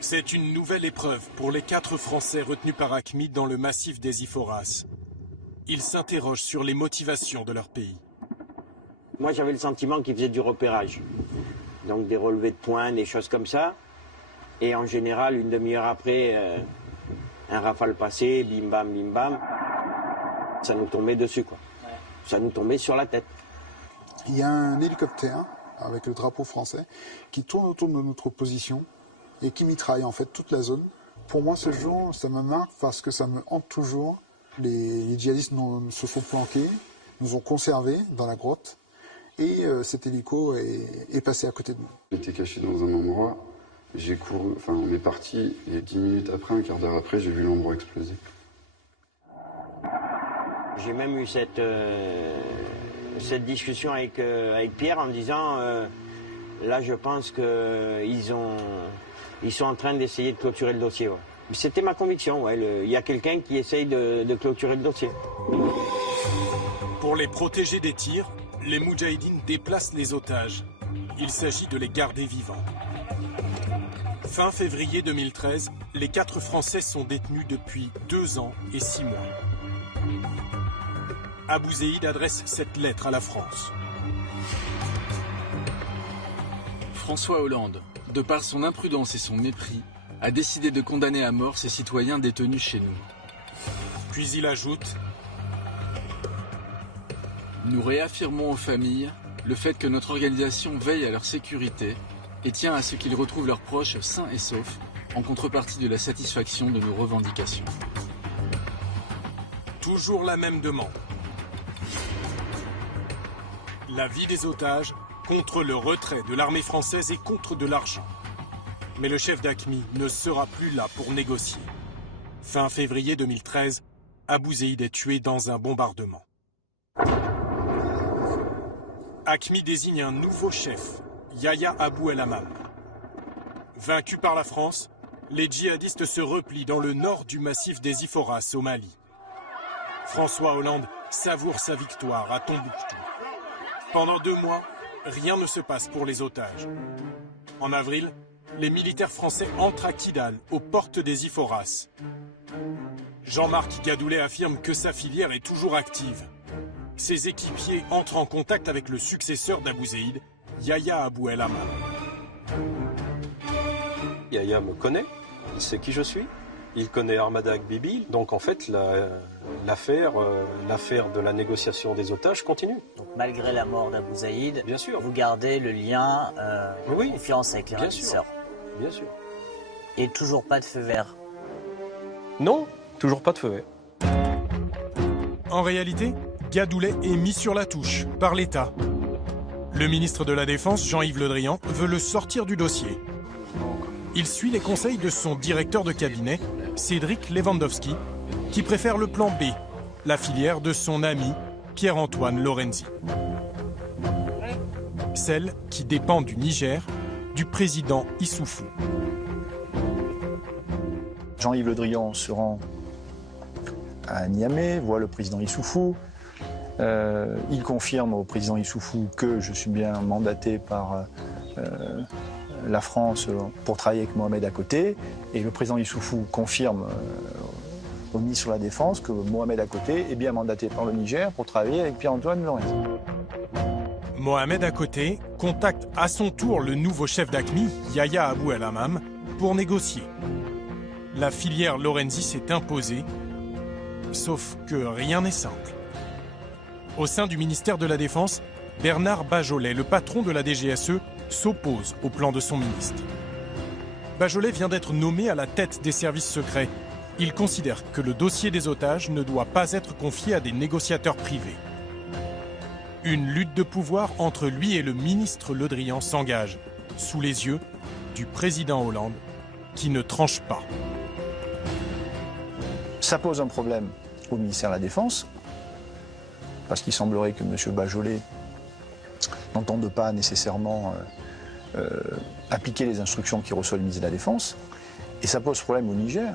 C'est une nouvelle épreuve pour les 4 Français retenus par AQMI dans le massif des Iphoras. Ils s'interrogent sur les motivations de leur pays. Moi, j'avais le sentiment qu'ils faisaient du repérage. Donc des relevés de points, des choses comme ça. Et en général, une demi-heure après, un rafale passé, bim bam, ça nous tombait dessus, quoi. Ça nous tombait sur la tête. Il y a un hélicoptère avec le drapeau français qui tourne autour de notre position et qui mitraille en fait toute la zone. Pour moi, ce jour, ça me marque parce que ça me hante toujours. Les djihadistes se sont planqués, nous ont conservés dans la grotte et cet hélico est passé à côté de nous. J'étais caché dans un endroit. J'ai couru, enfin on est parti et 10 minutes après, un quart d'heure après, j'ai vu l'endroit exploser. J'ai même eu cette discussion avec Pierre en disant là je pense qu'ils sont en train d'essayer de clôturer le dossier. Ouais. C'était ma conviction, ouais, il y a quelqu'un qui essaye de clôturer le dossier. Pour les protéger des tirs, les Moudjahidines déplacent les otages. Il s'agit de les garder vivants. Fin février 2013, les 4 Français sont détenus depuis 2 ans et 6 mois. Abouzeïd adresse cette lettre à la France. François Hollande, de par son imprudence et son mépris, a décidé de condamner à mort ses citoyens détenus chez nous. Puis il ajoute « Nous réaffirmons aux familles le fait que notre organisation veille à leur sécurité et tient à ce qu'ils retrouvent leurs proches sains et saufs en contrepartie de la satisfaction de nos revendications. » Toujours la même demande. La vie des otages contre le retrait de l'armée française et contre de l'argent. Mais le chef d'AQMI ne sera plus là pour négocier. Fin février 2013, Abou Zeid est tué dans un bombardement. AQMI désigne un nouveau chef, Yahya Abou El Hammam. Vaincus par la France, les djihadistes se replient dans le nord du massif des Iforas au Mali. François Hollande savoure sa victoire à Tombouctou. Pendant 2 mois, rien ne se passe pour les otages. En avril, les militaires français entrent à Kidal, aux portes des Iforas. Jean-Marc Gadoulet affirme que sa filière est toujours active. Ses équipiers entrent en contact avec le successeur d'Abou Zeid, Yahya Abou El Hammam. Yahya me connaît, il sait qui je suis, il connaît Armada Bibi, donc en fait l'affaire de la négociation des otages continue. Donc malgré la mort d'Abou Zeid, bien sûr, vous gardez le lien de confiance avec les ravisseurs. Bien sûr. Et toujours pas de feu vert? Non, toujours pas de feu vert. En réalité, Gadoulet est mis sur la touche par l'État. Le ministre de la Défense, Jean-Yves Le Drian, veut le sortir du dossier. Il suit les conseils de son directeur de cabinet, Cédric Lewandowski, qui préfère le plan B, la filière de son ami Pierre-Antoine Lorenzi. Celle qui dépend du Niger, du président Issoufou. Jean-Yves Le Drian se rend à Niamey, voit le président Issoufou. Il confirme au président Issoufou que je suis bien mandaté par la France pour travailler avec Mohamed à côté. Et le président Issoufou confirme au ministre de la Défense que Mohamed à côté est bien mandaté par le Niger pour travailler avec Pierre-Antoine Lorenzi. Mohamed à côté contacte à son tour le nouveau chef d'AQMI, Yahya Abou El Hammam, pour négocier. La filière Lorenzi s'est imposée, sauf que rien n'est simple. Au sein du ministère de la Défense, Bernard Bajolet, le patron de la DGSE, s'oppose au plan de son ministre. Bajolet vient d'être nommé à la tête des services secrets. Il considère que le dossier des otages ne doit pas être confié à des négociateurs privés. Une lutte de pouvoir entre lui et le ministre Le Drian s'engage, sous les yeux du président Hollande, qui ne tranche pas. Ça pose un problème au ministère de la Défense, parce qu'il semblerait que M. Bajolet n'entende pas nécessairement appliquer les instructions qu'il reçoit du ministère de la Défense. Et ça pose problème au Niger,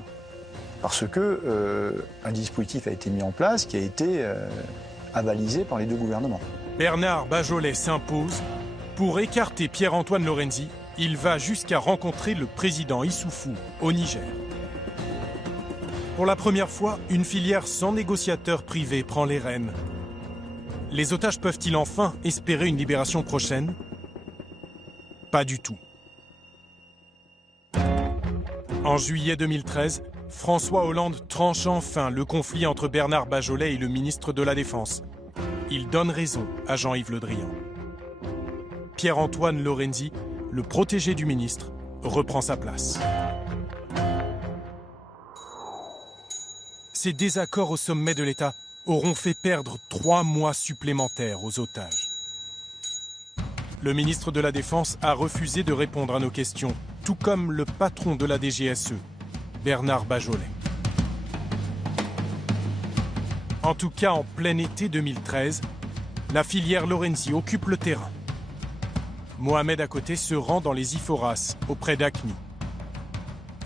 parce qu'un dispositif a été mis en place qui a été avalisé par les 2 gouvernements. Bernard Bajolet s'impose. Pour écarter Pierre-Antoine Lorenzi, il va jusqu'à rencontrer le président Issoufou au Niger. Pour la première fois, une filière sans négociateur privé prend les rênes. Les otages peuvent-ils enfin espérer une libération prochaine? Pas du tout. En juillet 2013, François Hollande tranche enfin le conflit entre Bernard Bajolet et le ministre de la Défense. Il donne raison à Jean-Yves Le Drian. Pierre-Antoine Lorenzi, le protégé du ministre, reprend sa place. Ces désaccords au sommet de l'État auront fait perdre 3 mois supplémentaires aux otages. Le ministre de la Défense a refusé de répondre à nos questions, tout comme le patron de la DGSE, Bernard Bajolet. En tout cas, en plein été 2013, la filière Lorenzi occupe le terrain. Mohamed à côté se rend dans les Iforas, auprès d'AQMI.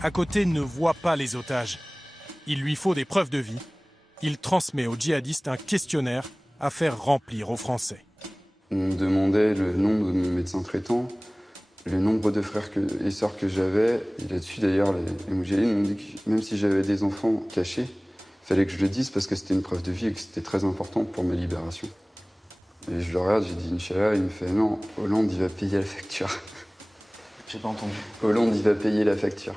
À côté ne voit pas les otages. Il lui faut des preuves de vie. Il transmet aux djihadistes un questionnaire à faire remplir aux Français. On me demandait le nom de mon médecin traitant, le nombre de frères et sœurs que j'avais. Et là-dessus, d'ailleurs, les moudjahidines m'ont dit que même si j'avais des enfants cachés, il fallait que je le dise parce que c'était une preuve de vie et que c'était très important pour ma libération. Et je le regarde, j'ai dit Inch'Allah, il me fait non, Hollande, il va payer la facture. J'ai pas entendu. Hollande, il va payer la facture.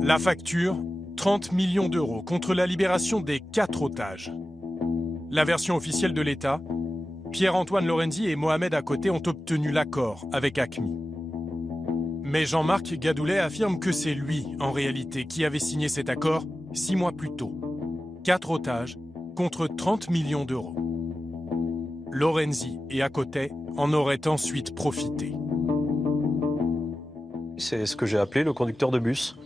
La facture, 30 millions d'euros contre la libération des 4 otages. La version officielle de l'État, Pierre-Antoine Lorenzi et Mohamed à côté ont obtenu l'accord avec AQMI. Mais Jean-Marc Gadoulet affirme que c'est lui, en réalité, qui avait signé cet accord 6 mois plus tôt. 4 otages contre 30 millions d'euros. Lorenzi et Acotet en auraient ensuite profité. C'est ce que j'ai appelé le conducteur de bus.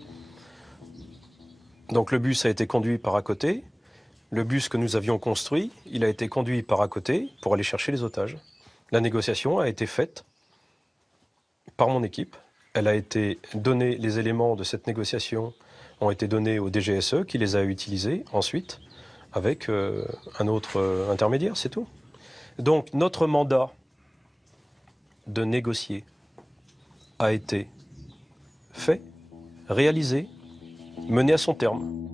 Donc le bus a été conduit par Acotet. Le bus que nous avions construit, il a été conduit par Acotet pour aller chercher les otages. La négociation a été faite par mon équipe. Elle a été donnée, les éléments de cette négociation ont été donnés au DGSE qui les a utilisés ensuite avec un autre intermédiaire, c'est tout. Donc notre mandat de négocier a été fait, réalisé, mené à son terme.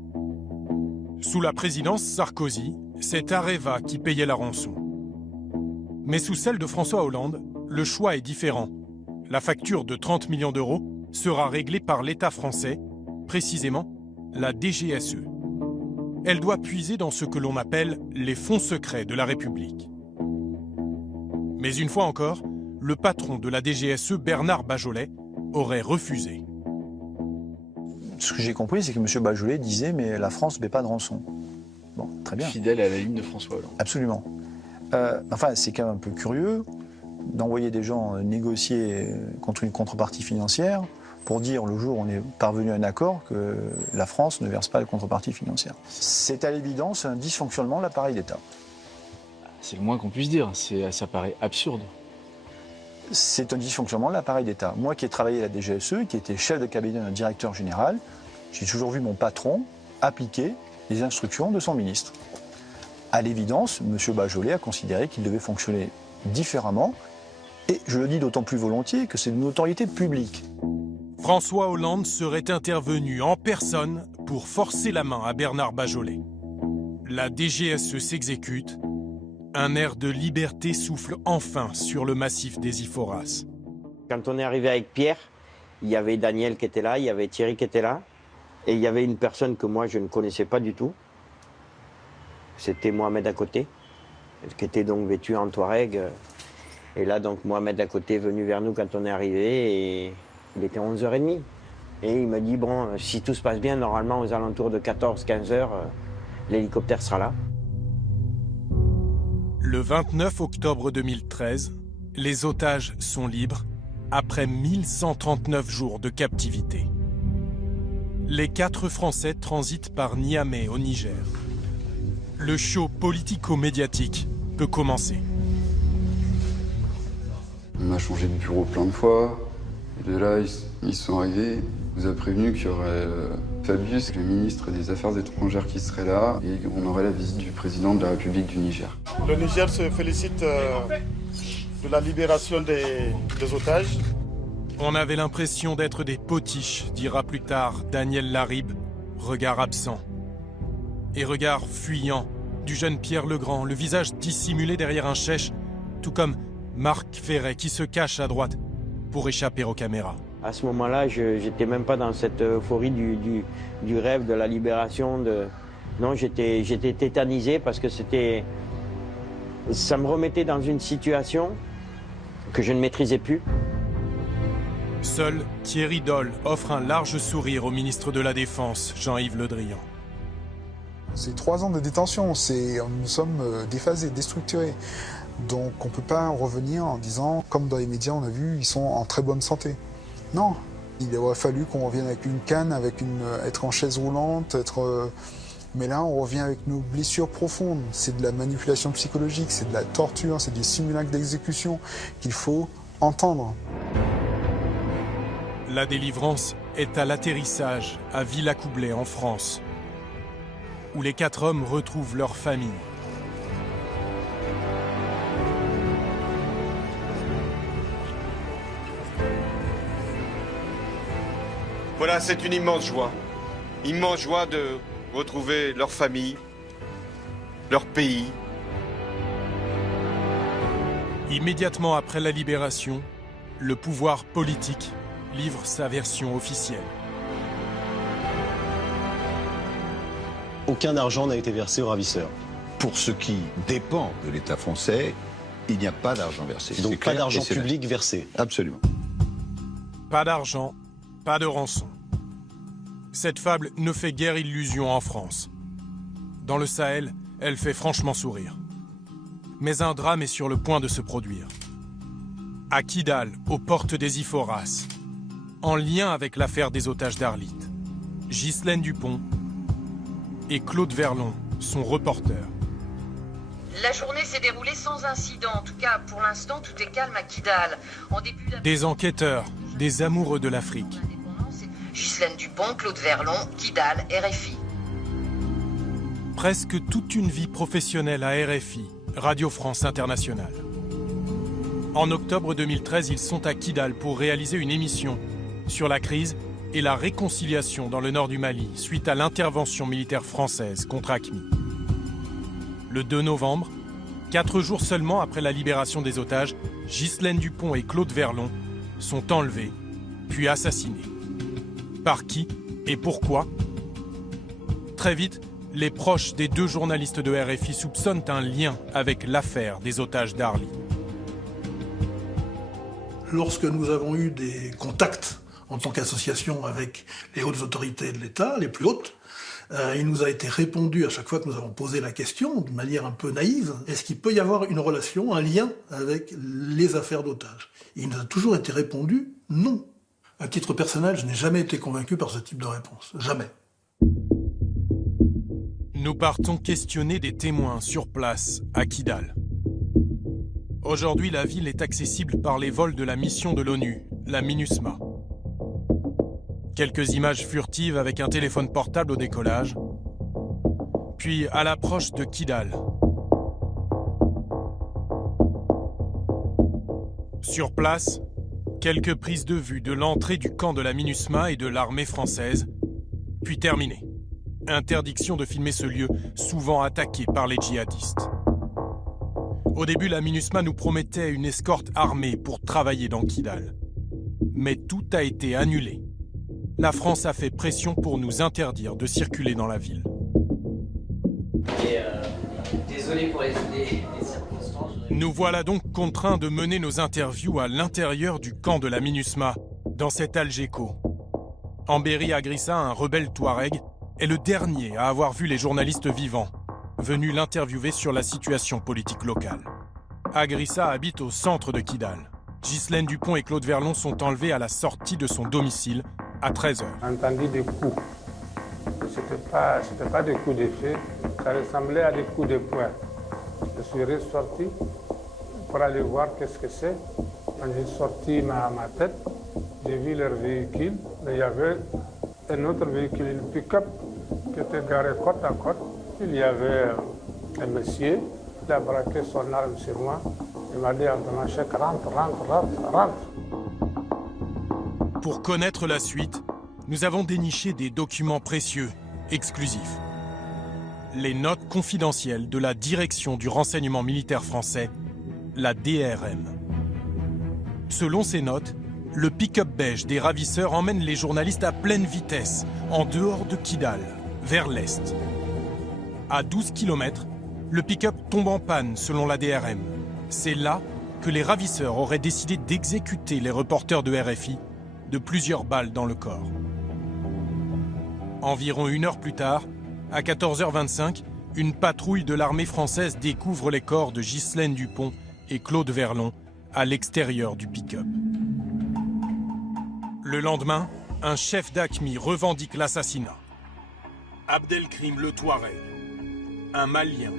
Sous la présidence Sarkozy, c'est Areva qui payait la rançon. Mais sous celle de François Hollande, le choix est différent. La facture de 30 millions d'euros sera réglée par l'État français, précisément la DGSE. Elle doit puiser dans ce que l'on appelle les fonds secrets de la République. Mais une fois encore, le patron de la DGSE, Bernard Bajolet, aurait refusé. Ce que j'ai compris, c'est que M. Bajolet disait « mais la France ne paie pas de rançon ». Bon, très bien. Fidèle à la ligne de François Hollande. Absolument. Enfin, c'est quand même un peu curieux d'envoyer des gens négocier contre une contrepartie financière pour dire le jour où on est parvenu à un accord que la France ne verse pas de contrepartie financière. C'est à l'évidence un dysfonctionnement de l'appareil d'État. C'est le moins qu'on puisse dire, ça paraît absurde. C'est un dysfonctionnement de l'appareil d'État. Moi qui ai travaillé à la DGSE, qui était chef de cabinet d'un directeur général, j'ai toujours vu mon patron appliquer les instructions de son ministre. À l'évidence, M. Bajolet a considéré qu'il devait fonctionner différemment, et je le dis d'autant plus volontiers que c'est une autorité publique. François Hollande serait intervenu en personne pour forcer la main à Bernard Bajolet. La DGSE s'exécute. Un air de liberté souffle enfin sur le massif des Iphoras. Quand on est arrivé avec Pierre, il y avait Daniel qui était là, il y avait Thierry qui était là, et il y avait une personne que moi je ne connaissais pas du tout. C'était Mohamed Acotet, qui était donc vêtu en Touareg. Et là, donc, Mohamed Acotet est venu vers nous quand on est arrivé, et il était 11h30. Et il me dit, bon, si tout se passe bien, normalement, aux alentours de 14-15h, l'hélicoptère sera là. Le 29 octobre 2013, les otages sont libres après 1139 jours de captivité. Les 4 Français transitent par Niamey au Niger. Le show politico-médiatique peut commencer. On a changé de bureau plein de fois. Et de là, ils sont arrivés. On nous a prévenu qu'il y aurait Fabius, le ministre des Affaires étrangères, qui serait là. Et on aurait la visite du président de la République du Niger. Le Niger se félicite de la libération des otages. On avait l'impression d'être des potiches, dira plus tard Daniel Laribe, regard absent. Et regard fuyant du jeune Pierre Legrand, le visage dissimulé derrière un chèche, tout comme Marc Ferret qui se cache à droite pour échapper aux caméras. À ce moment-là, je n'étais même pas dans cette euphorie du rêve de la libération. Non, j'étais tétanisé parce que ça me remettait dans une situation que je ne maîtrisais plus. Seul Thierry Doll offre un large sourire au ministre de la Défense, Jean-Yves Le Drian. C'est 3 ans de détention, nous sommes déphasés, déstructurés. Donc on ne peut pas revenir en disant, comme dans les médias on a vu, ils sont en très bonne santé. Non, il aurait fallu qu'on revienne avec une canne, être en chaise roulante, mais là on revient avec nos blessures profondes. C'est de la manipulation psychologique, c'est de la torture, c'est des simulacres d'exécution qu'il faut entendre. La délivrance est à l'atterrissage à Villacoublay en France, où les 4 hommes retrouvent leur famille. Voilà, c'est une immense joie de retrouver leur famille, leur pays. Immédiatement après la libération, le pouvoir politique livre sa version officielle. Aucun argent n'a été versé aux ravisseurs. Pour ce qui dépend de l'État français, il n'y a pas d'argent versé. Donc pas d'argent public versé. Absolument. Pas d'argent, pas de rançon. Cette fable ne fait guère illusion en France. Dans le Sahel, elle fait franchement sourire. Mais un drame est sur le point de se produire. À Kidal, aux portes des Iphoras, en lien avec l'affaire des otages d'Arlit, Ghislaine Dupont et Claude Verlon sont reporters. La journée s'est déroulée sans incident. En tout cas, pour l'instant, tout est calme à Kidal. En début des enquêteurs, des amoureux de l'Afrique. Ghislaine Dupont, Claude Verlon, Kidal, RFI. Presque toute une vie professionnelle à RFI, Radio France Internationale. En octobre 2013, ils sont à Kidal pour réaliser une émission sur la crise et la réconciliation dans le nord du Mali suite à l'intervention militaire française contre AQMI. Le 2 novembre, 4 jours seulement après la libération des otages, Ghislaine Dupont et Claude Verlon sont enlevés, puis assassinés. Par qui et pourquoi? Très vite, les proches des 2 journalistes de RFI soupçonnent un lien avec l'affaire des otages d'Arlit. Lorsque nous avons eu des contacts en tant qu'association avec les hautes autorités de l'État, les plus hautes, il nous a été répondu à chaque fois que nous avons posé la question, de manière un peu naïve, est-ce qu'il peut y avoir une relation, un lien avec les affaires d'otages? Il nous a toujours été répondu non. À titre personnel, je n'ai jamais été convaincu par ce type de réponse. Jamais. Nous partons questionner des témoins sur place à Kidal. Aujourd'hui, la ville est accessible par les vols de la mission de l'ONU, la MINUSMA. Quelques images furtives avec un téléphone portable au décollage. Puis, à l'approche de Kidal. Sur place, quelques prises de vue de l'entrée du camp de la MINUSMA et de l'armée française, puis terminé. Interdiction de filmer ce lieu, souvent attaqué par les djihadistes. Au début, la MINUSMA nous promettait une escorte armée pour travailler dans Kidal. Mais tout a été annulé. La France a fait pression pour nous interdire de circuler dans la ville. Désolé pour les circonstances. Nous voilà donc contraints de mener nos interviews à l'intérieur du camp de la MINUSMA, dans cet Algeco. Ambéry Agrissa, un rebelle touareg, est le dernier à avoir vu les journalistes vivants, venus l'interviewer sur la situation politique locale. Agrissa habite au centre de Kidal. Ghislaine Dupont et Claude Verlon sont enlevés à la sortie de son domicile à 13h. J'ai entendu des coups. C'était pas des coups d'effet, ça ressemblait à des coups de poing. Je suis ressorti pour aller voir qu'est-ce que c'est. Quand j'ai sorti ma tête, j'ai vu leur véhicule. Il y avait un autre véhicule, une pick-up, qui était garé côte à côte. Il y avait un monsieur, il a braqué son arme sur moi. Il m'a dit en donnant chèque, rentre. Pour connaître la suite, nous avons déniché des documents précieux, exclusifs. Les notes confidentielles de la direction du renseignement militaire français, la DRM. Selon ces notes, le pick-up beige des ravisseurs emmène les journalistes à pleine vitesse, en dehors de Kidal, vers l'est. À 12 km, le pick-up tombe en panne selon la DRM. C'est là que les ravisseurs auraient décidé d'exécuter les reporters de RFI de plusieurs balles dans le corps. Environ 1 heure plus tard, à 14h25, une patrouille de l'armée française découvre les corps de Ghislaine Dupont et Claude Verlon à l'extérieur du pick-up. Le lendemain, un chef d'AQMI revendique l'assassinat. Abdelkrim le Touareg, un Malien,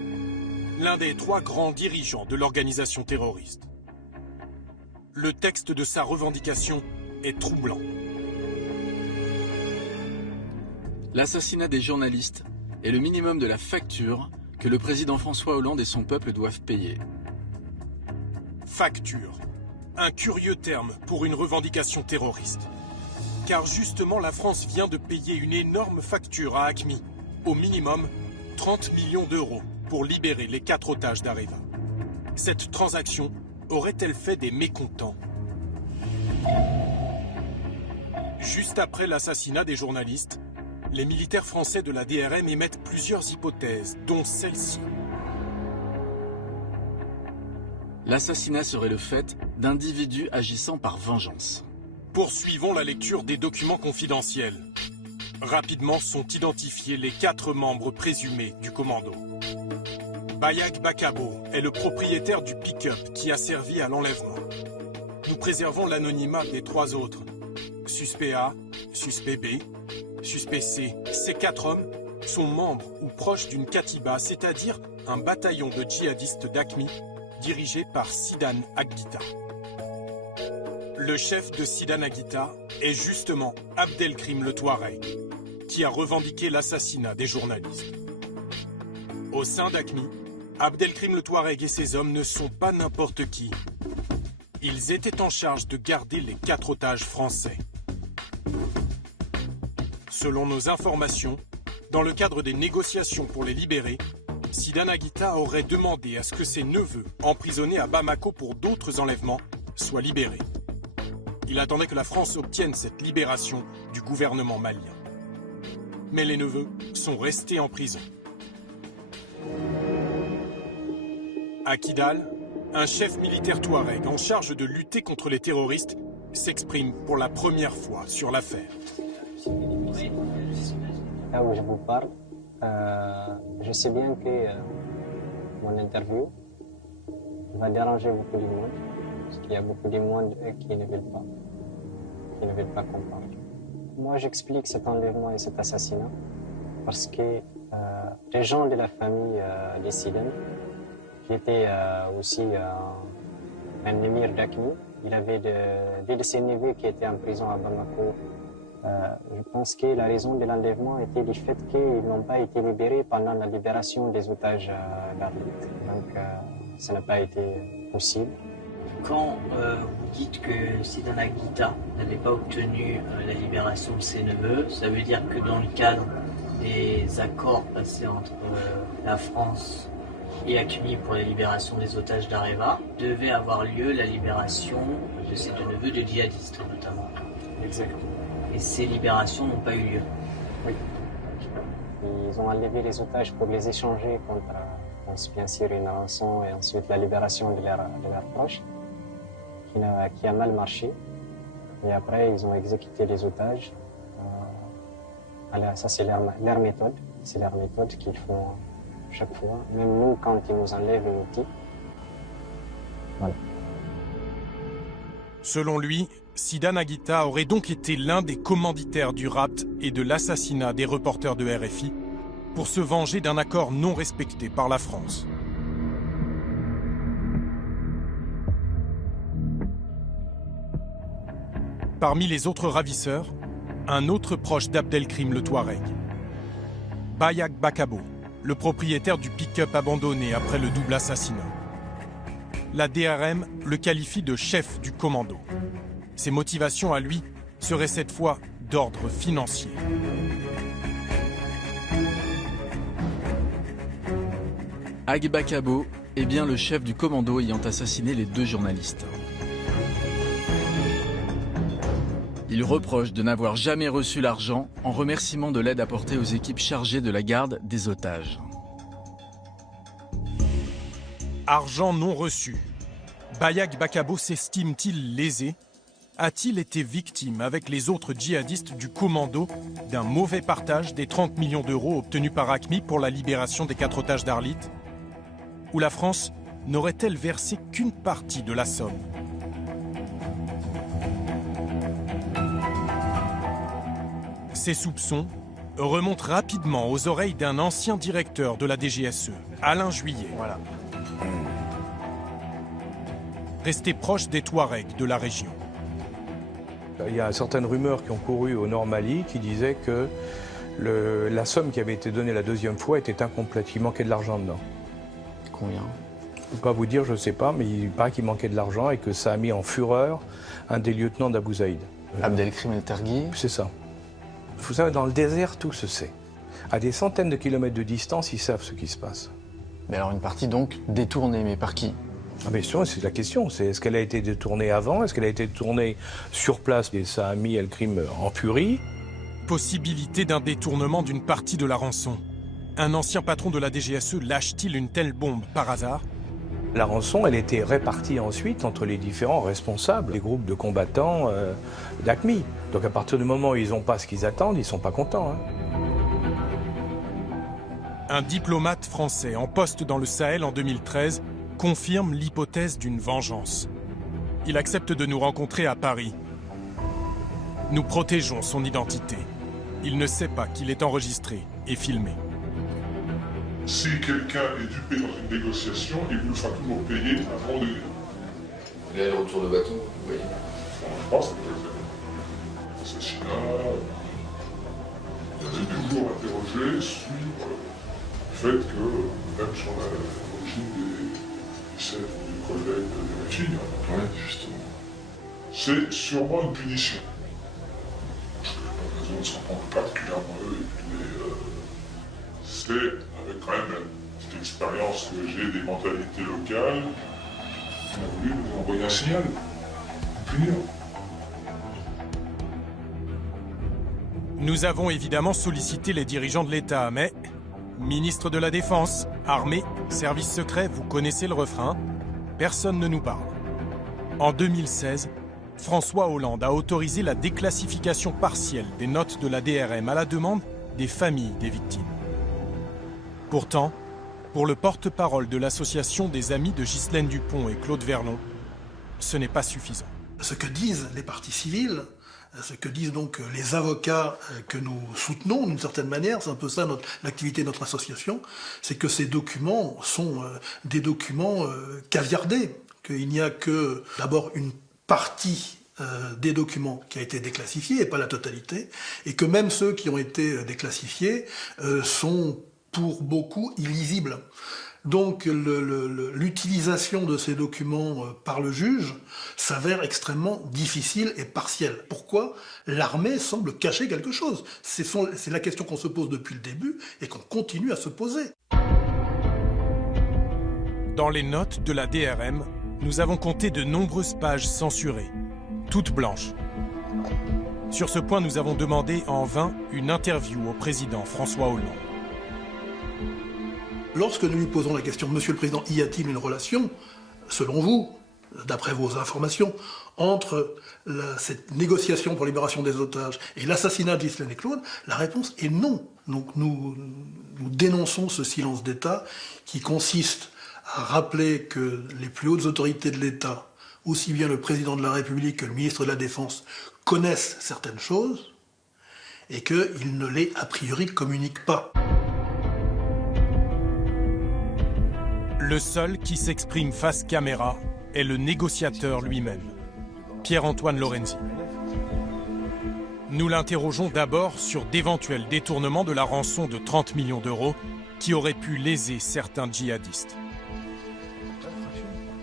l'un des 3 grands dirigeants de l'organisation terroriste. Le texte de sa revendication est troublant. L'assassinat des journalistes est le minimum de la facture que le président François Hollande et son peuple doivent payer. Facture, un curieux terme pour une revendication terroriste. Car justement, la France vient de payer une énorme facture à AQMI, au minimum 30 millions d'euros pour libérer les 4 otages d'Areva. Cette transaction aurait-elle fait des mécontents? Juste après l'assassinat des journalistes, les militaires français de la DRM émettent plusieurs hypothèses, dont celle-ci. L'assassinat serait le fait d'individus agissant par vengeance. Poursuivons la lecture des documents confidentiels. Rapidement sont identifiés les 4 membres présumés du commando. Bayag Bakabo est le propriétaire du pick-up qui a servi à l'enlèvement. Nous préservons l'anonymat des 3 autres. Suspect A, suspect B, suspect C. Ces 4 hommes sont membres ou proches d'une Katiba, c'est-à-dire un bataillon de djihadistes d'AQMI dirigé par Sidan Aguita. Le chef de Sidan Aguita est justement Abdelkrim le Touareg, qui a revendiqué l'assassinat des journalistes. Au sein d'AQMI, Abdelkrim le Touareg et ses hommes ne sont pas n'importe qui. Ils étaient en charge de garder les 4 otages français. Selon nos informations, dans le cadre des négociations pour les libérer, Sidan Aguita aurait demandé à ce que ses neveux, emprisonnés à Bamako pour d'autres enlèvements, soient libérés. Il attendait que la France obtienne cette libération du gouvernement malien. Mais les neveux sont restés en prison. À Kidal, un chef militaire touareg en charge de lutter contre les terroristes s'exprime pour la première fois sur l'affaire. Là où je vous parle, je sais bien que mon interview va déranger beaucoup de monde, parce qu'il y a beaucoup de monde qui ne veulent pas comprendre. Moi, j'explique cet enlèvement et cet assassinat parce que les gens de la famille des Sidan, qui était aussi un émir d'AQMI, il avait deux de ses neveux qui étaient en prison à Bamako. Je pense que la raison de l'enlèvement était du fait qu'ils n'ont pas été libérés pendant la libération des otages d'Arlit. Donc, ça n'a pas été possible. Quand vous dites que Sidan Aguita n'avait pas obtenu la libération de ses neveux, ça veut dire que dans le cadre des accords passés entre la France et AQMI pour la libération des otages d'Areva, devait avoir lieu la libération de ses 2 neveux de djihadistes notamment. Exactement. Et ces libérations n'ont pas eu lieu. Oui. Ils ont enlevé les otages pour les échanger contre, bien sûr, une rançon et ensuite la libération de leurs proches, qui a mal marché. Et après, ils ont exécuté les otages. Ça, c'est leur méthode. C'est leur méthode qu'ils font chaque fois. Même nous, quand ils nous enlèvent le outil. Voilà. Selon lui, Sidan Aguita aurait donc été l'un des commanditaires du rapt et de l'assassinat des reporters de RFI pour se venger d'un accord non respecté par la France. Parmi les autres ravisseurs, un autre proche d'Abdelkrim le Touareg, Bayag Bakabo, le propriétaire du pick-up abandonné après le double assassinat. La DRM le qualifie de chef du commando. Ses motivations à lui seraient cette fois d'ordre financier. Ag Bakabo est bien le chef du commando ayant assassiné les 2 journalistes. Il reproche de n'avoir jamais reçu l'argent en remerciement de l'aide apportée aux équipes chargées de la garde des otages. Argent non reçu. Bayag Bakabo s'estime-t-il lésé? A-t-il été victime, avec les autres djihadistes du commando, d'un mauvais partage des 30 millions d'euros obtenus par AQMI pour la libération des 4 otages d'Arlit? Ou la France n'aurait-elle versé qu'une partie de la somme? Ces soupçons remontent rapidement aux oreilles d'un ancien directeur de la DGSE, Alain Juillet. Voilà. Resté proche des Touaregs de la région. Il y a certaines rumeurs qui ont couru au Nord Mali qui disaient que la somme qui avait été donnée la 2e fois était incomplète. Il manquait de l'argent dedans. Combien? Je ne peux pas vous dire, je ne sais pas, mais il paraît qu'il manquait de l'argent et que ça a mis en fureur un des lieutenants d'Abou Zaïd. Abdelkrim El Tergui? C'est ça. Vous savez, dans le désert, tout se sait. À des centaines de kilomètres de distance, ils savent ce qui se passe. Mais alors une partie donc détournée, mais par qui? Ah mais c'est la question, c'est est-ce qu'elle a été détournée avant? Est-ce qu'elle a été détournée sur place et ça a mis El-Krim en furie? Possibilité d'un détournement d'une partie de la rançon. Un ancien patron de la DGSE lâche-t-il une telle bombe par hasard? La rançon, elle était répartie ensuite entre les différents responsables, les groupes de combattants d'AQMI. Donc à partir du moment où ils n'ont pas ce qu'ils attendent, ils ne sont pas contents. Un diplomate français en poste dans le Sahel en 2013 confirme l'hypothèse d'une vengeance. Il accepte de nous rencontrer à Paris. Nous protégeons son identité. Il ne sait pas qu'il est enregistré et filmé. Si quelqu'un est dupé dans une négociation, il nous fera toujours payer avant de... Il y a le retour de bâton, vous voyez. Je pense que l'assassinat... Il y a toujours interrogé sur le fait que, même sur l'origine des scènes du collègue de ma fille, justement, c'est sûrement une punition. Parce que pas raison de s'en prendre particulièrement eux, mais c'est avec quand même la petite expérience que j'ai des mentalités locales, on a voulu nous envoyer un signal, punir. Nous avons évidemment sollicité les dirigeants de l'État, mais ministre de la Défense, armée, services secrets, vous connaissez le refrain, personne ne nous parle. En 2016, François Hollande a autorisé la déclassification partielle des notes de la DRM à la demande des familles des victimes. Pourtant, pour le porte-parole de l'association des amis de Ghislaine Dupont et Claude Verlon, ce n'est pas suffisant. Ce que disent les parties civiles, ce que disent donc les avocats que nous soutenons d'une certaine manière, c'est un peu ça l'activité de notre association, c'est que ces documents sont des documents caviardés, qu'il n'y a que d'abord une partie des documents qui a été déclassifiée et pas la totalité, et que même ceux qui ont été déclassifiés sont pour beaucoup illisibles. Donc l'utilisation de ces documents par le juge s'avère extrêmement difficile et partielle. Pourquoi? L'armée semble cacher quelque chose. C'est la question qu'on se pose depuis le début et qu'on continue à se poser. Dans les notes de la DRM, nous avons compté de nombreuses pages censurées, toutes blanches. Sur ce point, nous avons demandé en vain une interview au président François Hollande. Lorsque nous lui posons la question, Monsieur le Président, y a-t-il une relation, selon vous, d'après vos informations, entre cette négociation pour la libération des otages et l'assassinat de Ghislaine et Claude? La réponse est non. Donc nous dénonçons ce silence d'État qui consiste à rappeler que les plus hautes autorités de l'État, aussi bien le Président de la République que le ministre de la Défense, connaissent certaines choses et qu'ils ne les, a priori, communiquent pas. Le seul qui s'exprime face caméra est le négociateur lui-même, Pierre-Antoine Lorenzi. Nous l'interrogeons d'abord sur d'éventuels détournements de la rançon de 30 millions d'euros qui auraient pu léser certains djihadistes.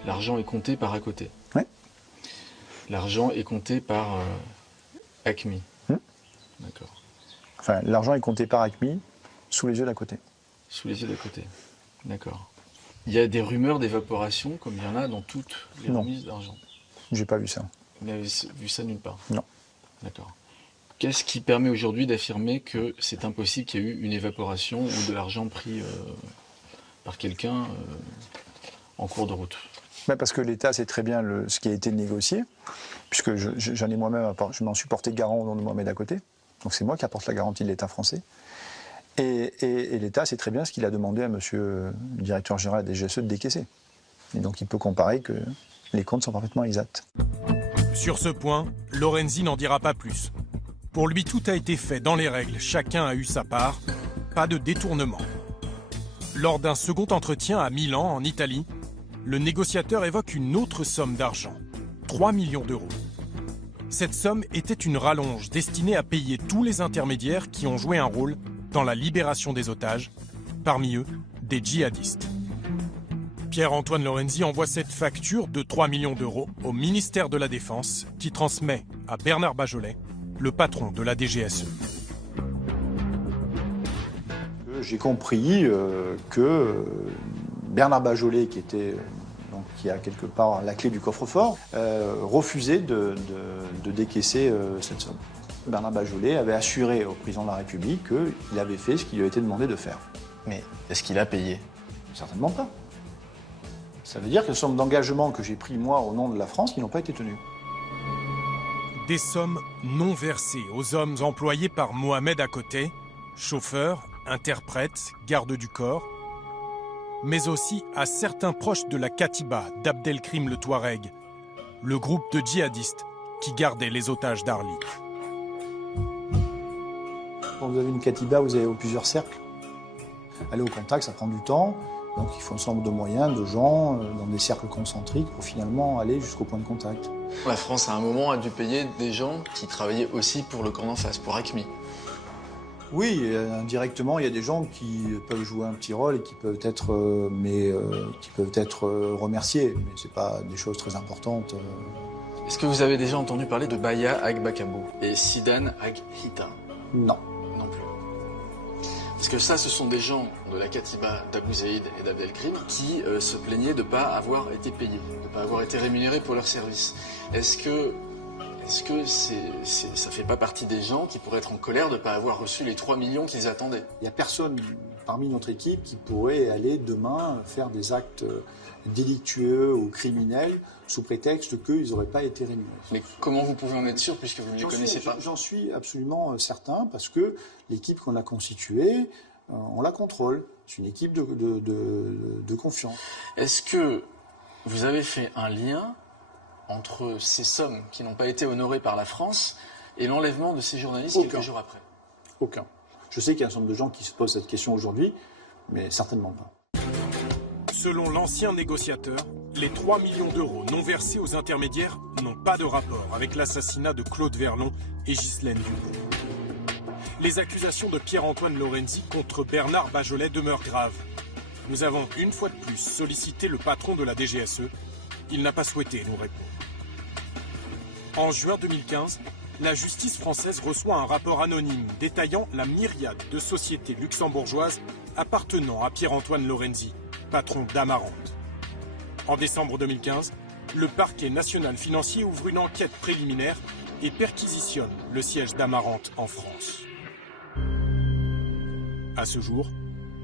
L'argent est compté par à côté. Ouais. L'argent est compté par ACMI. D'accord. Enfin, l'argent est compté par ACMI sous les yeux d'à côté. Sous les yeux d'à côté. D'accord. Il y a des rumeurs d'évaporation, comme il y en a dans toutes les remises d'argent. J'ai pas vu ça. Vous n'avez vu ça nulle part? Non. D'accord. Qu'est-ce qui permet aujourd'hui d'affirmer que c'est impossible qu'il y ait eu une évaporation ou de l'argent pris par quelqu'un en cours de route? Parce que l'État sait très bien ce qui a été négocié, puisque j'en ai moi-même, je m'en suis porté garant au nom de Mohamed à côté. Donc c'est moi qui apporte la garantie de l'État français. Et l'État sait très bien ce qu'il a demandé à monsieur le directeur général des GSE de décaisser. Et donc il peut comparer que les comptes sont parfaitement exacts. Sur ce point, Lorenzi n'en dira pas plus. Pour lui, tout a été fait dans les règles, chacun a eu sa part, pas de détournement. Lors d'un second entretien à Milan, en Italie, le négociateur évoque une autre somme d'argent, 3 millions d'euros. Cette somme était une rallonge destinée à payer tous les intermédiaires qui ont joué un rôle dans la libération des otages, parmi eux des djihadistes. Pierre-Antoine Lorenzi envoie cette facture de 3 millions d'euros au ministère de la Défense qui transmet à Bernard Bajolet, le patron de la DGSE. J'ai compris que Bernard Bajolet, qui a quelque part la clé du coffre-fort, refusait de décaisser cette somme. Bernard Bajolet avait assuré au président de la République qu'il avait fait ce qui lui a été demandé de faire. Mais est-ce qu'il a payé? Certainement pas. Ça veut dire que les sommes d'engagement que j'ai pris moi au nom de la France qui n'ont pas été tenues. Des sommes non versées aux hommes employés par Mohamed à côté, chauffeurs interprètes, gardes du corps, mais aussi à certains proches de la Katiba d'Abdelkrim le Touareg, le groupe de djihadistes qui gardait les otages d'Arlit. Quand vous avez une Katiba, vous avez plusieurs cercles. Aller au contact, ça prend du temps. Donc il faut un certain nombre de moyens, de gens, dans des cercles concentriques pour finalement aller jusqu'au point de contact. La France, à un moment, a dû payer des gens qui travaillaient aussi pour le camp d'en face, pour AQMI. Oui, indirectement, il y a des gens qui peuvent jouer un petit rôle et qui peuvent être, remerciés. Mais ce n'est pas des choses très importantes. Est-ce que vous avez déjà entendu parler de Baya Agbakabo et Sidan Aghita? Non. Non plus. Parce que ça, ce sont des gens de la Katiba d'Abou Zaïd et d'Abdelkrim qui se plaignaient de ne pas avoir été payés, de ne pas avoir été rémunérés pour leur service. Est-ce que ça fait pas partie des gens qui pourraient être en colère de ne pas avoir reçu les 3 millions qu'ils attendaient? Il n'y a personne parmi notre équipe qui pourrait aller demain faire des actes délictueux ou criminels sous prétexte qu'ils n'auraient pas été rémunérés. Mais comment vous pouvez en être sûr puisque vous ne les connaissez pas? J'en suis absolument certain parce que l'équipe qu'on a constituée, on la contrôle. C'est une équipe de confiance. Est-ce que vous avez fait un lien entre ces sommes qui n'ont pas été honorées par la France et l'enlèvement de ces journalistes quelques jours après? Aucun. Je sais qu'il y a un certain nombre de gens qui se posent cette question aujourd'hui, mais certainement pas. Selon l'ancien négociateur, les 3 millions d'euros non versés aux intermédiaires n'ont pas de rapport avec l'assassinat de Claude Verlon et Ghislaine Dupont. Les accusations de Pierre-Antoine Lorenzi contre Bernard Bajolet demeurent graves. Nous avons une fois de plus sollicité le patron de la DGSE. Il n'a pas souhaité nous répondre. En juin 2015, la justice française reçoit un rapport anonyme détaillant la myriade de sociétés luxembourgeoises appartenant à Pierre-Antoine Lorenzi, patron d'Amarante. En décembre 2015, le parquet national financier ouvre une enquête préliminaire et perquisitionne le siège d'Amarante en France. À ce jour,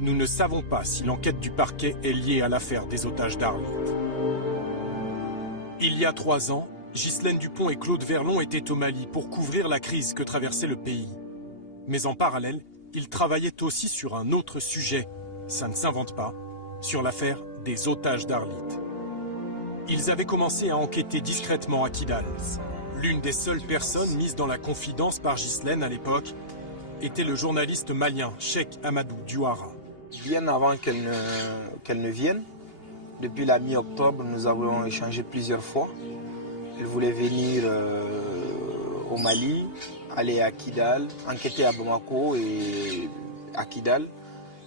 nous ne savons pas si l'enquête du parquet est liée à l'affaire des otages d'Arlit. Il y a 3 ans, Ghislaine Dupont et Claude Verlon étaient au Mali pour couvrir la crise que traversait le pays. Mais en parallèle, ils travaillaient aussi sur un autre sujet, ça ne s'invente pas, sur l'affaire des otages d'Arlit. Ils avaient commencé à enquêter discrètement à Kidal. L'une des seules personnes mises dans la confidence par Ghislaine à l'époque était le journaliste malien Cheikh Amadou Diouara. Bien avant qu'elle ne vienne, depuis la mi-octobre, nous avons échangé plusieurs fois. Elle voulait venir au Mali, aller à Kidal, enquêter à Bamako et à Kidal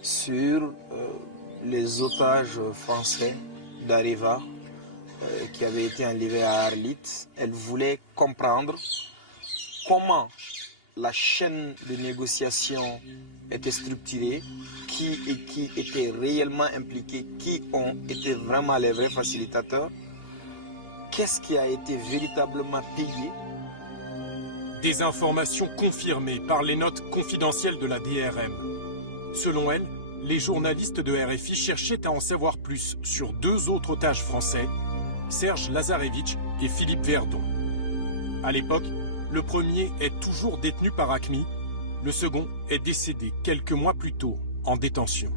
sur les otages français d'Areva qui avaient été enlevés à Arlit. Elle voulait comprendre comment la chaîne de négociation était structurée, qui était réellement impliqué, qui ont été vraiment les vrais facilitateurs, qu'est-ce qui a été véritablement payé. Des informations confirmées par les notes confidentielles de la DRM. Selon elle, les journalistes de RFI cherchaient à en savoir plus sur 2 autres otages français, Serge Lazarevitch et Philippe Verdon. À l'époque, le premier est toujours détenu par AQMI, le second est décédé quelques mois plus tôt, en détention.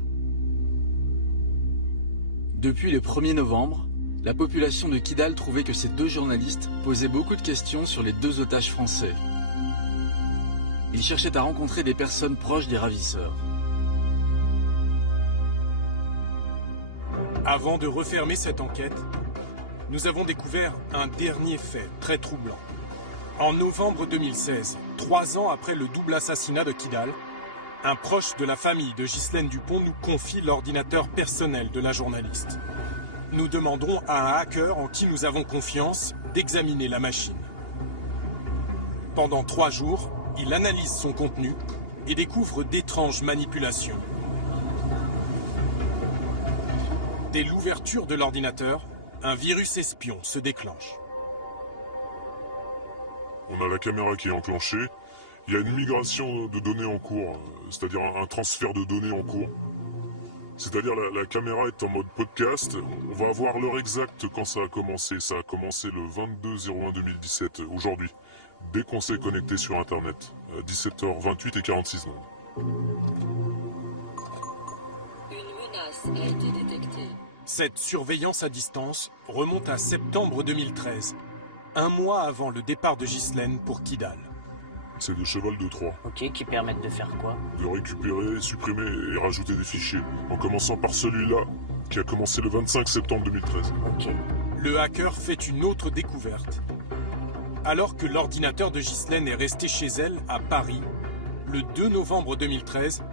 Depuis le 1er novembre, la population de Kidal trouvait que ces 2 journalistes posaient beaucoup de questions sur les 2 otages français. Ils cherchaient à rencontrer des personnes proches des ravisseurs. Avant de refermer cette enquête, nous avons découvert un dernier fait très troublant. En novembre 2016, 3 ans après le double assassinat de Kidal, un proche de la famille de Ghislaine Dupont nous confie l'ordinateur personnel de la journaliste. Nous demandons à un hacker en qui nous avons confiance d'examiner la machine. Pendant 3 jours, il analyse son contenu et découvre d'étranges manipulations. Dès l'ouverture de l'ordinateur, un virus espion se déclenche. On a la caméra qui est enclenchée. Il y a une migration de données en cours, c'est-à-dire un transfert de données en cours. C'est-à-dire la caméra est en mode podcast. On va avoir l'heure exacte quand ça a commencé. Ça a commencé le 22/01/2017, aujourd'hui. Dès qu'on s'est connecté sur Internet, à 17h28 et 46 secondes. Une menace a été détectée. Cette surveillance à distance remonte à septembre 2013, un mois avant le départ de Ghislaine pour Kidal. C'est des chevals de Troie. Ok, qui permettent de faire quoi? De récupérer, supprimer et rajouter des fichiers, en commençant par celui-là, qui a commencé le 25 septembre 2013. Ok. Le hacker fait une autre découverte. Alors que l'ordinateur de Ghislaine est resté chez elle, à Paris, le 2 novembre 2013,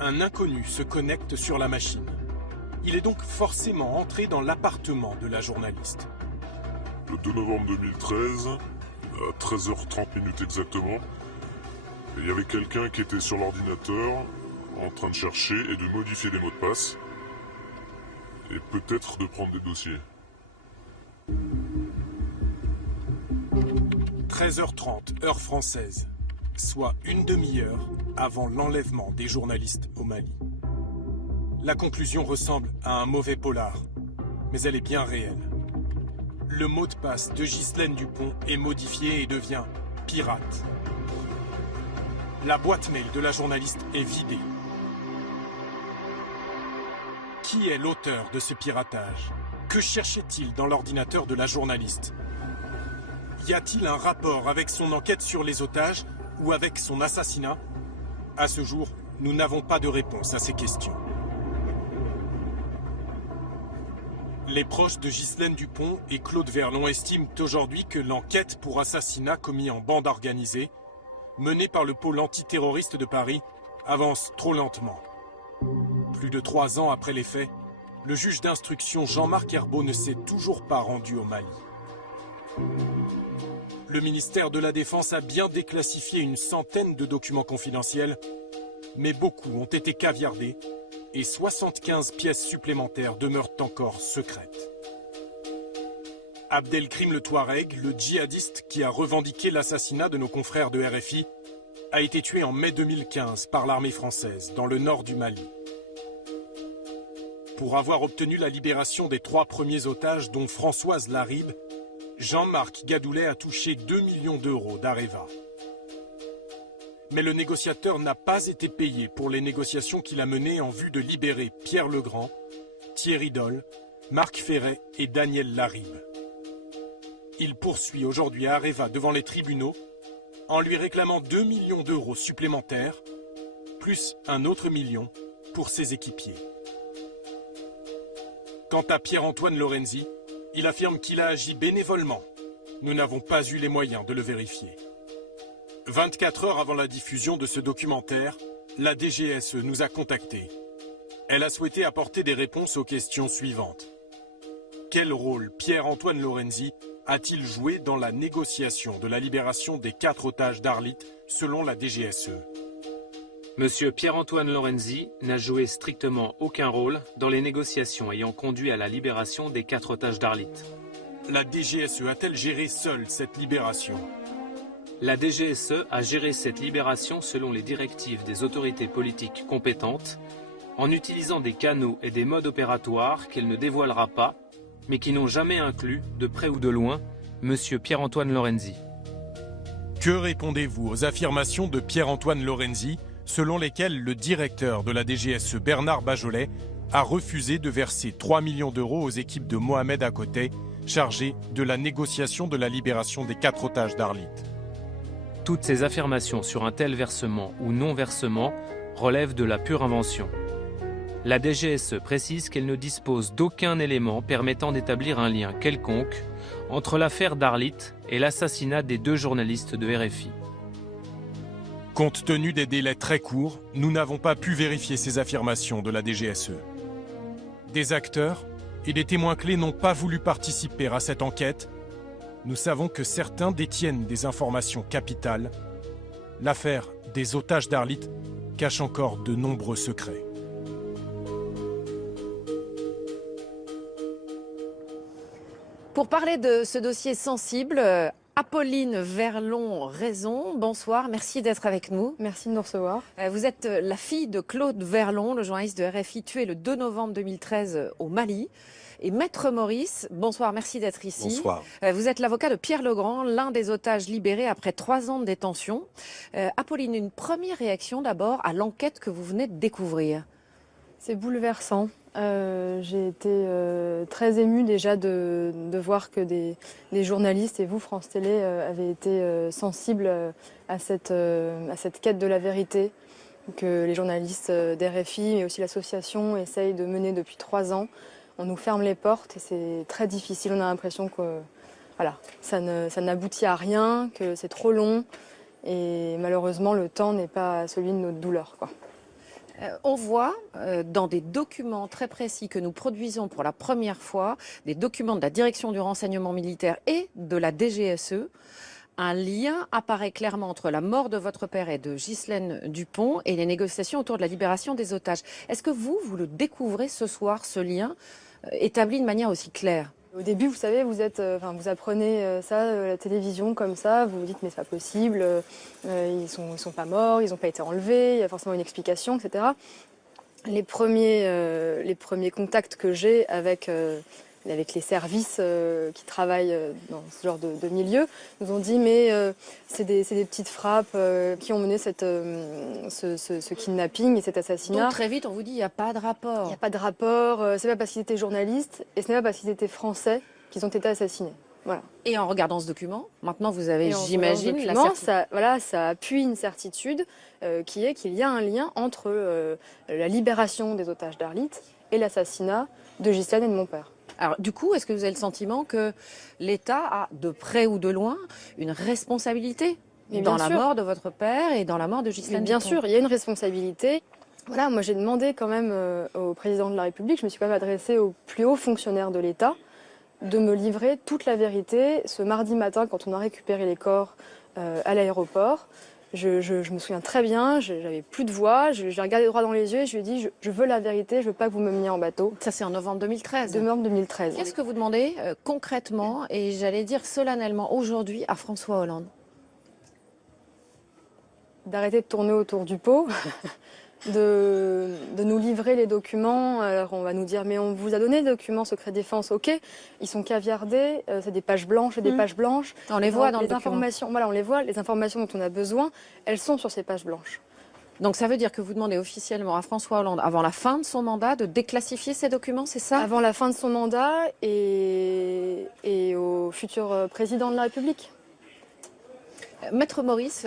un inconnu se connecte sur la machine. Il est donc forcément entré dans l'appartement de la journaliste. Le 2 novembre 2013, à 13h30 exactement, il y avait quelqu'un qui était sur l'ordinateur en train de chercher et de modifier des mots de passe et peut-être de prendre des dossiers. 13h30, heure française, soit une demi-heure avant l'enlèvement des journalistes au Mali. La conclusion ressemble à un mauvais polar, mais elle est bien réelle. Le mot de passe de Ghislaine Dupont est modifié et devient « pirate ». La boîte mail de la journaliste est vidée. Qui est l'auteur de ce piratage? Que cherchait-il dans l'ordinateur de la journaliste? Y a-t-il un rapport avec son enquête sur les otages ou avec son assassinat? À ce jour, nous n'avons pas de réponse à ces questions. Les proches de Ghislaine Dupont et Claude Verlon estiment aujourd'hui que l'enquête pour assassinat commis en bande organisée, menée par le pôle antiterroriste de Paris, avance trop lentement. Plus de 3 ans après les faits, le juge d'instruction Jean-Marc Herbault ne s'est toujours pas rendu au Mali. Le ministère de la Défense a bien déclassifié une centaine de documents confidentiels, mais beaucoup ont été caviardés et 75 pièces supplémentaires demeurent encore secrètes. Abdelkrim le Touareg, le djihadiste qui a revendiqué l'assassinat de nos confrères de RFI, a été tué en mai 2015 par l'armée française dans le nord du Mali. Pour avoir obtenu la libération des 3 premiers otages, dont Françoise Larib, Jean-Marc Gadoulet a touché 2 millions d'euros d'Areva. Mais le négociateur n'a pas été payé pour les négociations qu'il a menées en vue de libérer Pierre Legrand, Thierry Doll, Marc Ferret et Daniel Larib. Il poursuit aujourd'hui Areva devant les tribunaux en lui réclamant 2 millions d'euros supplémentaires, plus un autre million pour ses équipiers. Quant à Pierre-Antoine Lorenzi, il affirme qu'il a agi bénévolement. Nous n'avons pas eu les moyens de le vérifier. 24 heures avant la diffusion de ce documentaire, la DGSE nous a contactés. Elle a souhaité apporter des réponses aux questions suivantes. Quel rôle Pierre-Antoine Lorenzi a-t-il joué dans la négociation de la libération des 4 otages d'Arlit selon la DGSE? Monsieur Pierre-Antoine Lorenzi n'a joué strictement aucun rôle dans les négociations ayant conduit à la libération des 4 otages d'Arlit. La DGSE a-t-elle géré seule cette libération? La DGSE a géré cette libération selon les directives des autorités politiques compétentes, en utilisant des canaux et des modes opératoires qu'elle ne dévoilera pas, mais qui n'ont jamais inclus, de près ou de loin, Monsieur Pierre-Antoine Lorenzi. Que répondez-vous aux affirmations de Pierre-Antoine Lorenzi, selon lesquelles le directeur de la DGSE, Bernard Bajolet, a refusé de verser 3 millions d'euros aux équipes de Mohamed Akoté, chargées de la négociation de la libération des 4 otages d'Arlit? Toutes ces affirmations sur un tel versement ou non-versement relèvent de la pure invention. La DGSE précise qu'elle ne dispose d'aucun élément permettant d'établir un lien quelconque entre l'affaire d'Arlit et l'assassinat des 2 journalistes de RFI. Compte tenu des délais très courts, nous n'avons pas pu vérifier ces affirmations de la DGSE. Des acteurs et des témoins clés n'ont pas voulu participer à cette enquête. Nous savons que certains détiennent des informations capitales. L'affaire des otages d'Arlit cache encore de nombreux secrets. Pour parler de ce dossier sensible, Apolline Verlon-Raison, bonsoir, merci d'être avec nous. Merci de nous recevoir. Vous êtes la fille de Claude Verlon, le journaliste de RFI tué le 2 novembre 2013 au Mali. Et Maître Maurice, bonsoir, merci d'être ici. Bonsoir. Vous êtes l'avocat de Pierre Legrand, l'un des otages libérés après 3 ans de détention. Apolline, une première réaction d'abord à l'enquête que vous venez de découvrir. C'est bouleversant. J'ai été très émue déjà de voir que des journalistes, et vous, France Télé, avez été sensibles à cette quête de la vérité que les journalistes d'RFI, mais aussi l'association, essayent de mener depuis 3 ans. On nous ferme les portes et c'est très difficile. On a l'impression que voilà, ça n'aboutit à rien, que c'est trop long. Et malheureusement, le temps n'est pas celui de notre douleur, quoi. On voit dans des documents très précis que nous produisons pour la première fois, des documents de la Direction du renseignement militaire et de la DGSE, un lien apparaît clairement entre la mort de votre père et de Ghislaine Dupont et les négociations autour de la libération des otages. Est-ce que vous le découvrez ce soir, ce lien, établi de manière aussi claire ? Au début, vous savez, vous apprenez ça à la télévision comme ça, vous vous dites mais c'est pas possible, ils sont pas morts, ils n'ont pas été enlevés, il y a forcément une explication, etc. Les premiers contacts que j'ai avec les services qui travaillent dans ce genre de milieu nous ont dit mais c'est des petites frappes qui ont mené ce kidnapping et cet assassinat. Donc très vite on vous dit il n'y a pas de rapport. Il n'y a pas de rapport, c'est pas parce qu'ils étaient journalistes et ce n'est pas parce qu'ils étaient français qu'ils ont été assassinés. Voilà. Et en regardant ce document, maintenant vous avez, j'imagine, la certitude. Ça appuie une certitude qui est qu'il y a un lien entre la libération des otages d'Arlit et l'assassinat de Ghislaine et de mon père. Alors, du coup, est-ce que vous avez le sentiment que l'État a, de près ou de loin, une responsabilité dans la mort de votre père et dans la mort de Ghislaine Bien Dupont ? sûr, il y a une responsabilité. Voilà, moi j'ai demandé quand même au président de la République, je me suis quand même adressée aux plus hauts fonctionnaires de l'État, de me livrer toute la vérité ce mardi matin quand on a récupéré les corps à l'aéroport. Je me souviens très bien, j'avais plus de voix, j'ai regardé droit dans les yeux et je lui ai dit je veux la vérité, je veux pas que vous me meniez en bateau. Ça c'est en novembre 2013. Novembre 2013. Qu'est-ce que vous demandez concrètement et j'allais dire solennellement aujourd'hui à François Hollande ? D'arrêter de tourner autour du pot, de nous livrer les documents. Alors on va nous dire mais on vous a donné les documents secret défense, ok, ils sont caviardés, c'est des pages blanches et des pages blanches. On les voit dans les le document. informations, voilà, on les voit, les informations dont on a besoin, elles sont sur ces pages blanches. Donc ça veut dire que vous demandez officiellement à François Hollande, avant la fin de son mandat, de déclassifier ces documents, c'est ça ? Avant la fin de son mandat et au futur président de la République. Maître Maurice,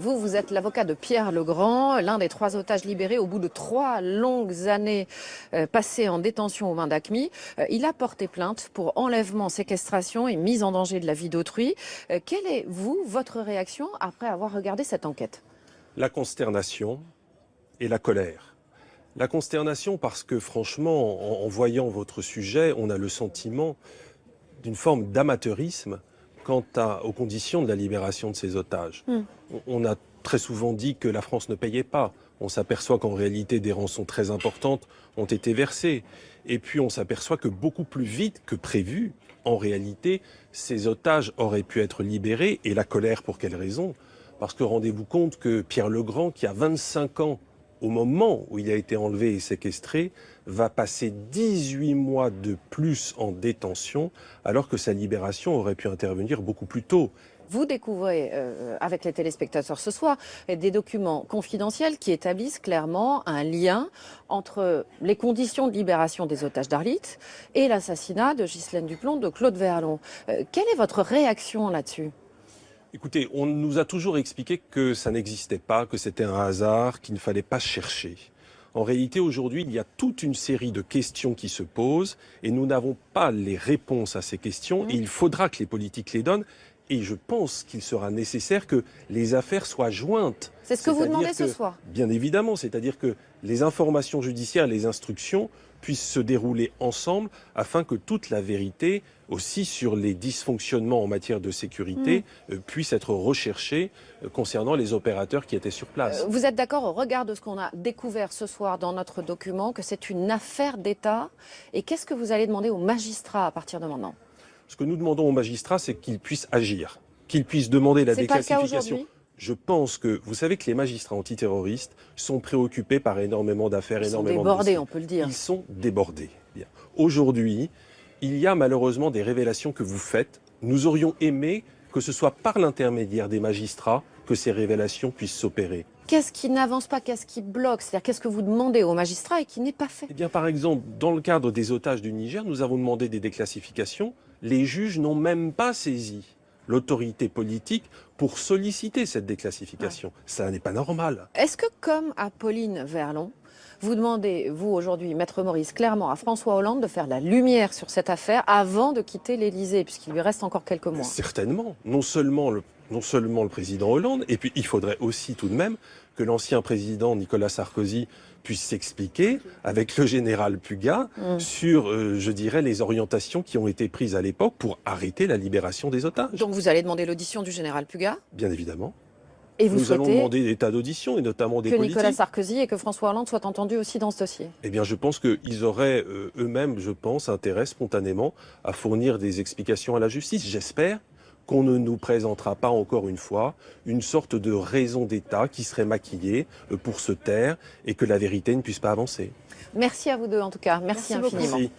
vous êtes l'avocat de Pierre Legrand, l'un des 3 otages libérés au bout de 3 longues années passées en détention aux mains d'AQMI. Il a porté plainte pour enlèvement, séquestration et mise en danger de la vie d'autrui. Quelle est, votre réaction après avoir regardé cette enquête ? La consternation et la colère. La consternation parce que franchement, en voyant votre sujet, on a le sentiment d'une forme d'amateurisme quant aux conditions de la libération de ces otages. On a très souvent dit que la France ne payait pas. On s'aperçoit qu'en réalité, des rançons très importantes ont été versées. Et puis, on s'aperçoit que beaucoup plus vite que prévu, en réalité, ces otages auraient pu être libérés. Et la colère, pour quelle raison ? Parce que rendez-vous compte que Pierre Legrand, qui a 25 ans au moment où il a été enlevé et séquestré, va passer 18 mois de plus en détention, alors que sa libération aurait pu intervenir beaucoup plus tôt. Vous découvrez, avec les téléspectateurs ce soir, des documents confidentiels qui établissent clairement un lien entre les conditions de libération des otages d'Arlit et l'assassinat de Ghislaine Dupont de Claude Verlon. Quelle est votre réaction là-dessus ? Écoutez, on nous a toujours expliqué que ça n'existait pas, que c'était un hasard, qu'il ne fallait pas chercher. En réalité, aujourd'hui, il y a toute une série de questions qui se posent et nous n'avons pas les réponses à ces questions et il faudra que les politiques les donnent. Et je pense qu'il sera nécessaire que les affaires soient jointes. C'est ce que vous demandez ce soir ? Bien évidemment, c'est-à-dire que les informations judiciaires, les instructions puissent se dérouler ensemble afin que toute la vérité, aussi sur les dysfonctionnements en matière de sécurité, puisse être recherchée concernant les opérateurs qui étaient sur place. Vous êtes d'accord au regard de ce qu'on a découvert ce soir dans notre document que c'est une affaire d'État ? Et qu'est-ce que vous allez demander aux magistrats à partir de maintenant ? Ce que nous demandons aux magistrats, c'est qu'ils puissent agir. qu'ils puissent demander la C'est pas le cas déclassification. aujourd'hui ? Je pense que, vous savez que les magistrats antiterroristes sont préoccupés par énormément d'affaires, énormément de débordés, dossiers. on peut le dire. Ils sont débordés. Bien. Aujourd'hui, il y a malheureusement des révélations que vous faites. Nous aurions aimé que ce soit par l'intermédiaire des magistrats que ces révélations puissent s'opérer. Qu'est-ce qui n'avance pas? Qu'est-ce qui bloque? C'est-à-dire, qu'est-ce que vous demandez aux magistrats et qui n'est pas fait? Eh bien, par exemple, dans le cadre des otages du Niger, nous avons demandé des déclassifications. Les juges n'ont même pas saisi l'autorité politique pour solliciter cette déclassification. Ça n'est pas normal. Est-ce que, comme à Pauline Verlon, vous demandez, vous aujourd'hui, Maître Maurice, clairement à François Hollande de faire la lumière sur cette affaire avant de quitter l'Élysée, puisqu'il lui reste encore quelques mois? Certainement. Non seulement le président Hollande, et puis il faudrait aussi tout de même que l'ancien président Nicolas Sarkozy puisse s'expliquer avec le général Puga sur, je dirais, les orientations qui ont été prises à l'époque pour arrêter la libération des otages. Donc vous allez demander l'audition du général Puga? Bien évidemment. Et vous Nous allons souhaitez demander des tas d'auditions, et notamment des que politiques. Nicolas Sarkozy et que François Hollande soient entendus aussi dans ce dossier? Eh bien, je pense qu'ils auraient eux-mêmes, je pense, intérêt spontanément à fournir des explications à la justice. J'espère qu'on ne nous présentera pas encore une fois une sorte de raison d'État qui serait maquillée pour se taire et que la vérité ne puisse pas avancer. Merci à vous deux en tout cas. Merci infiniment. Merci.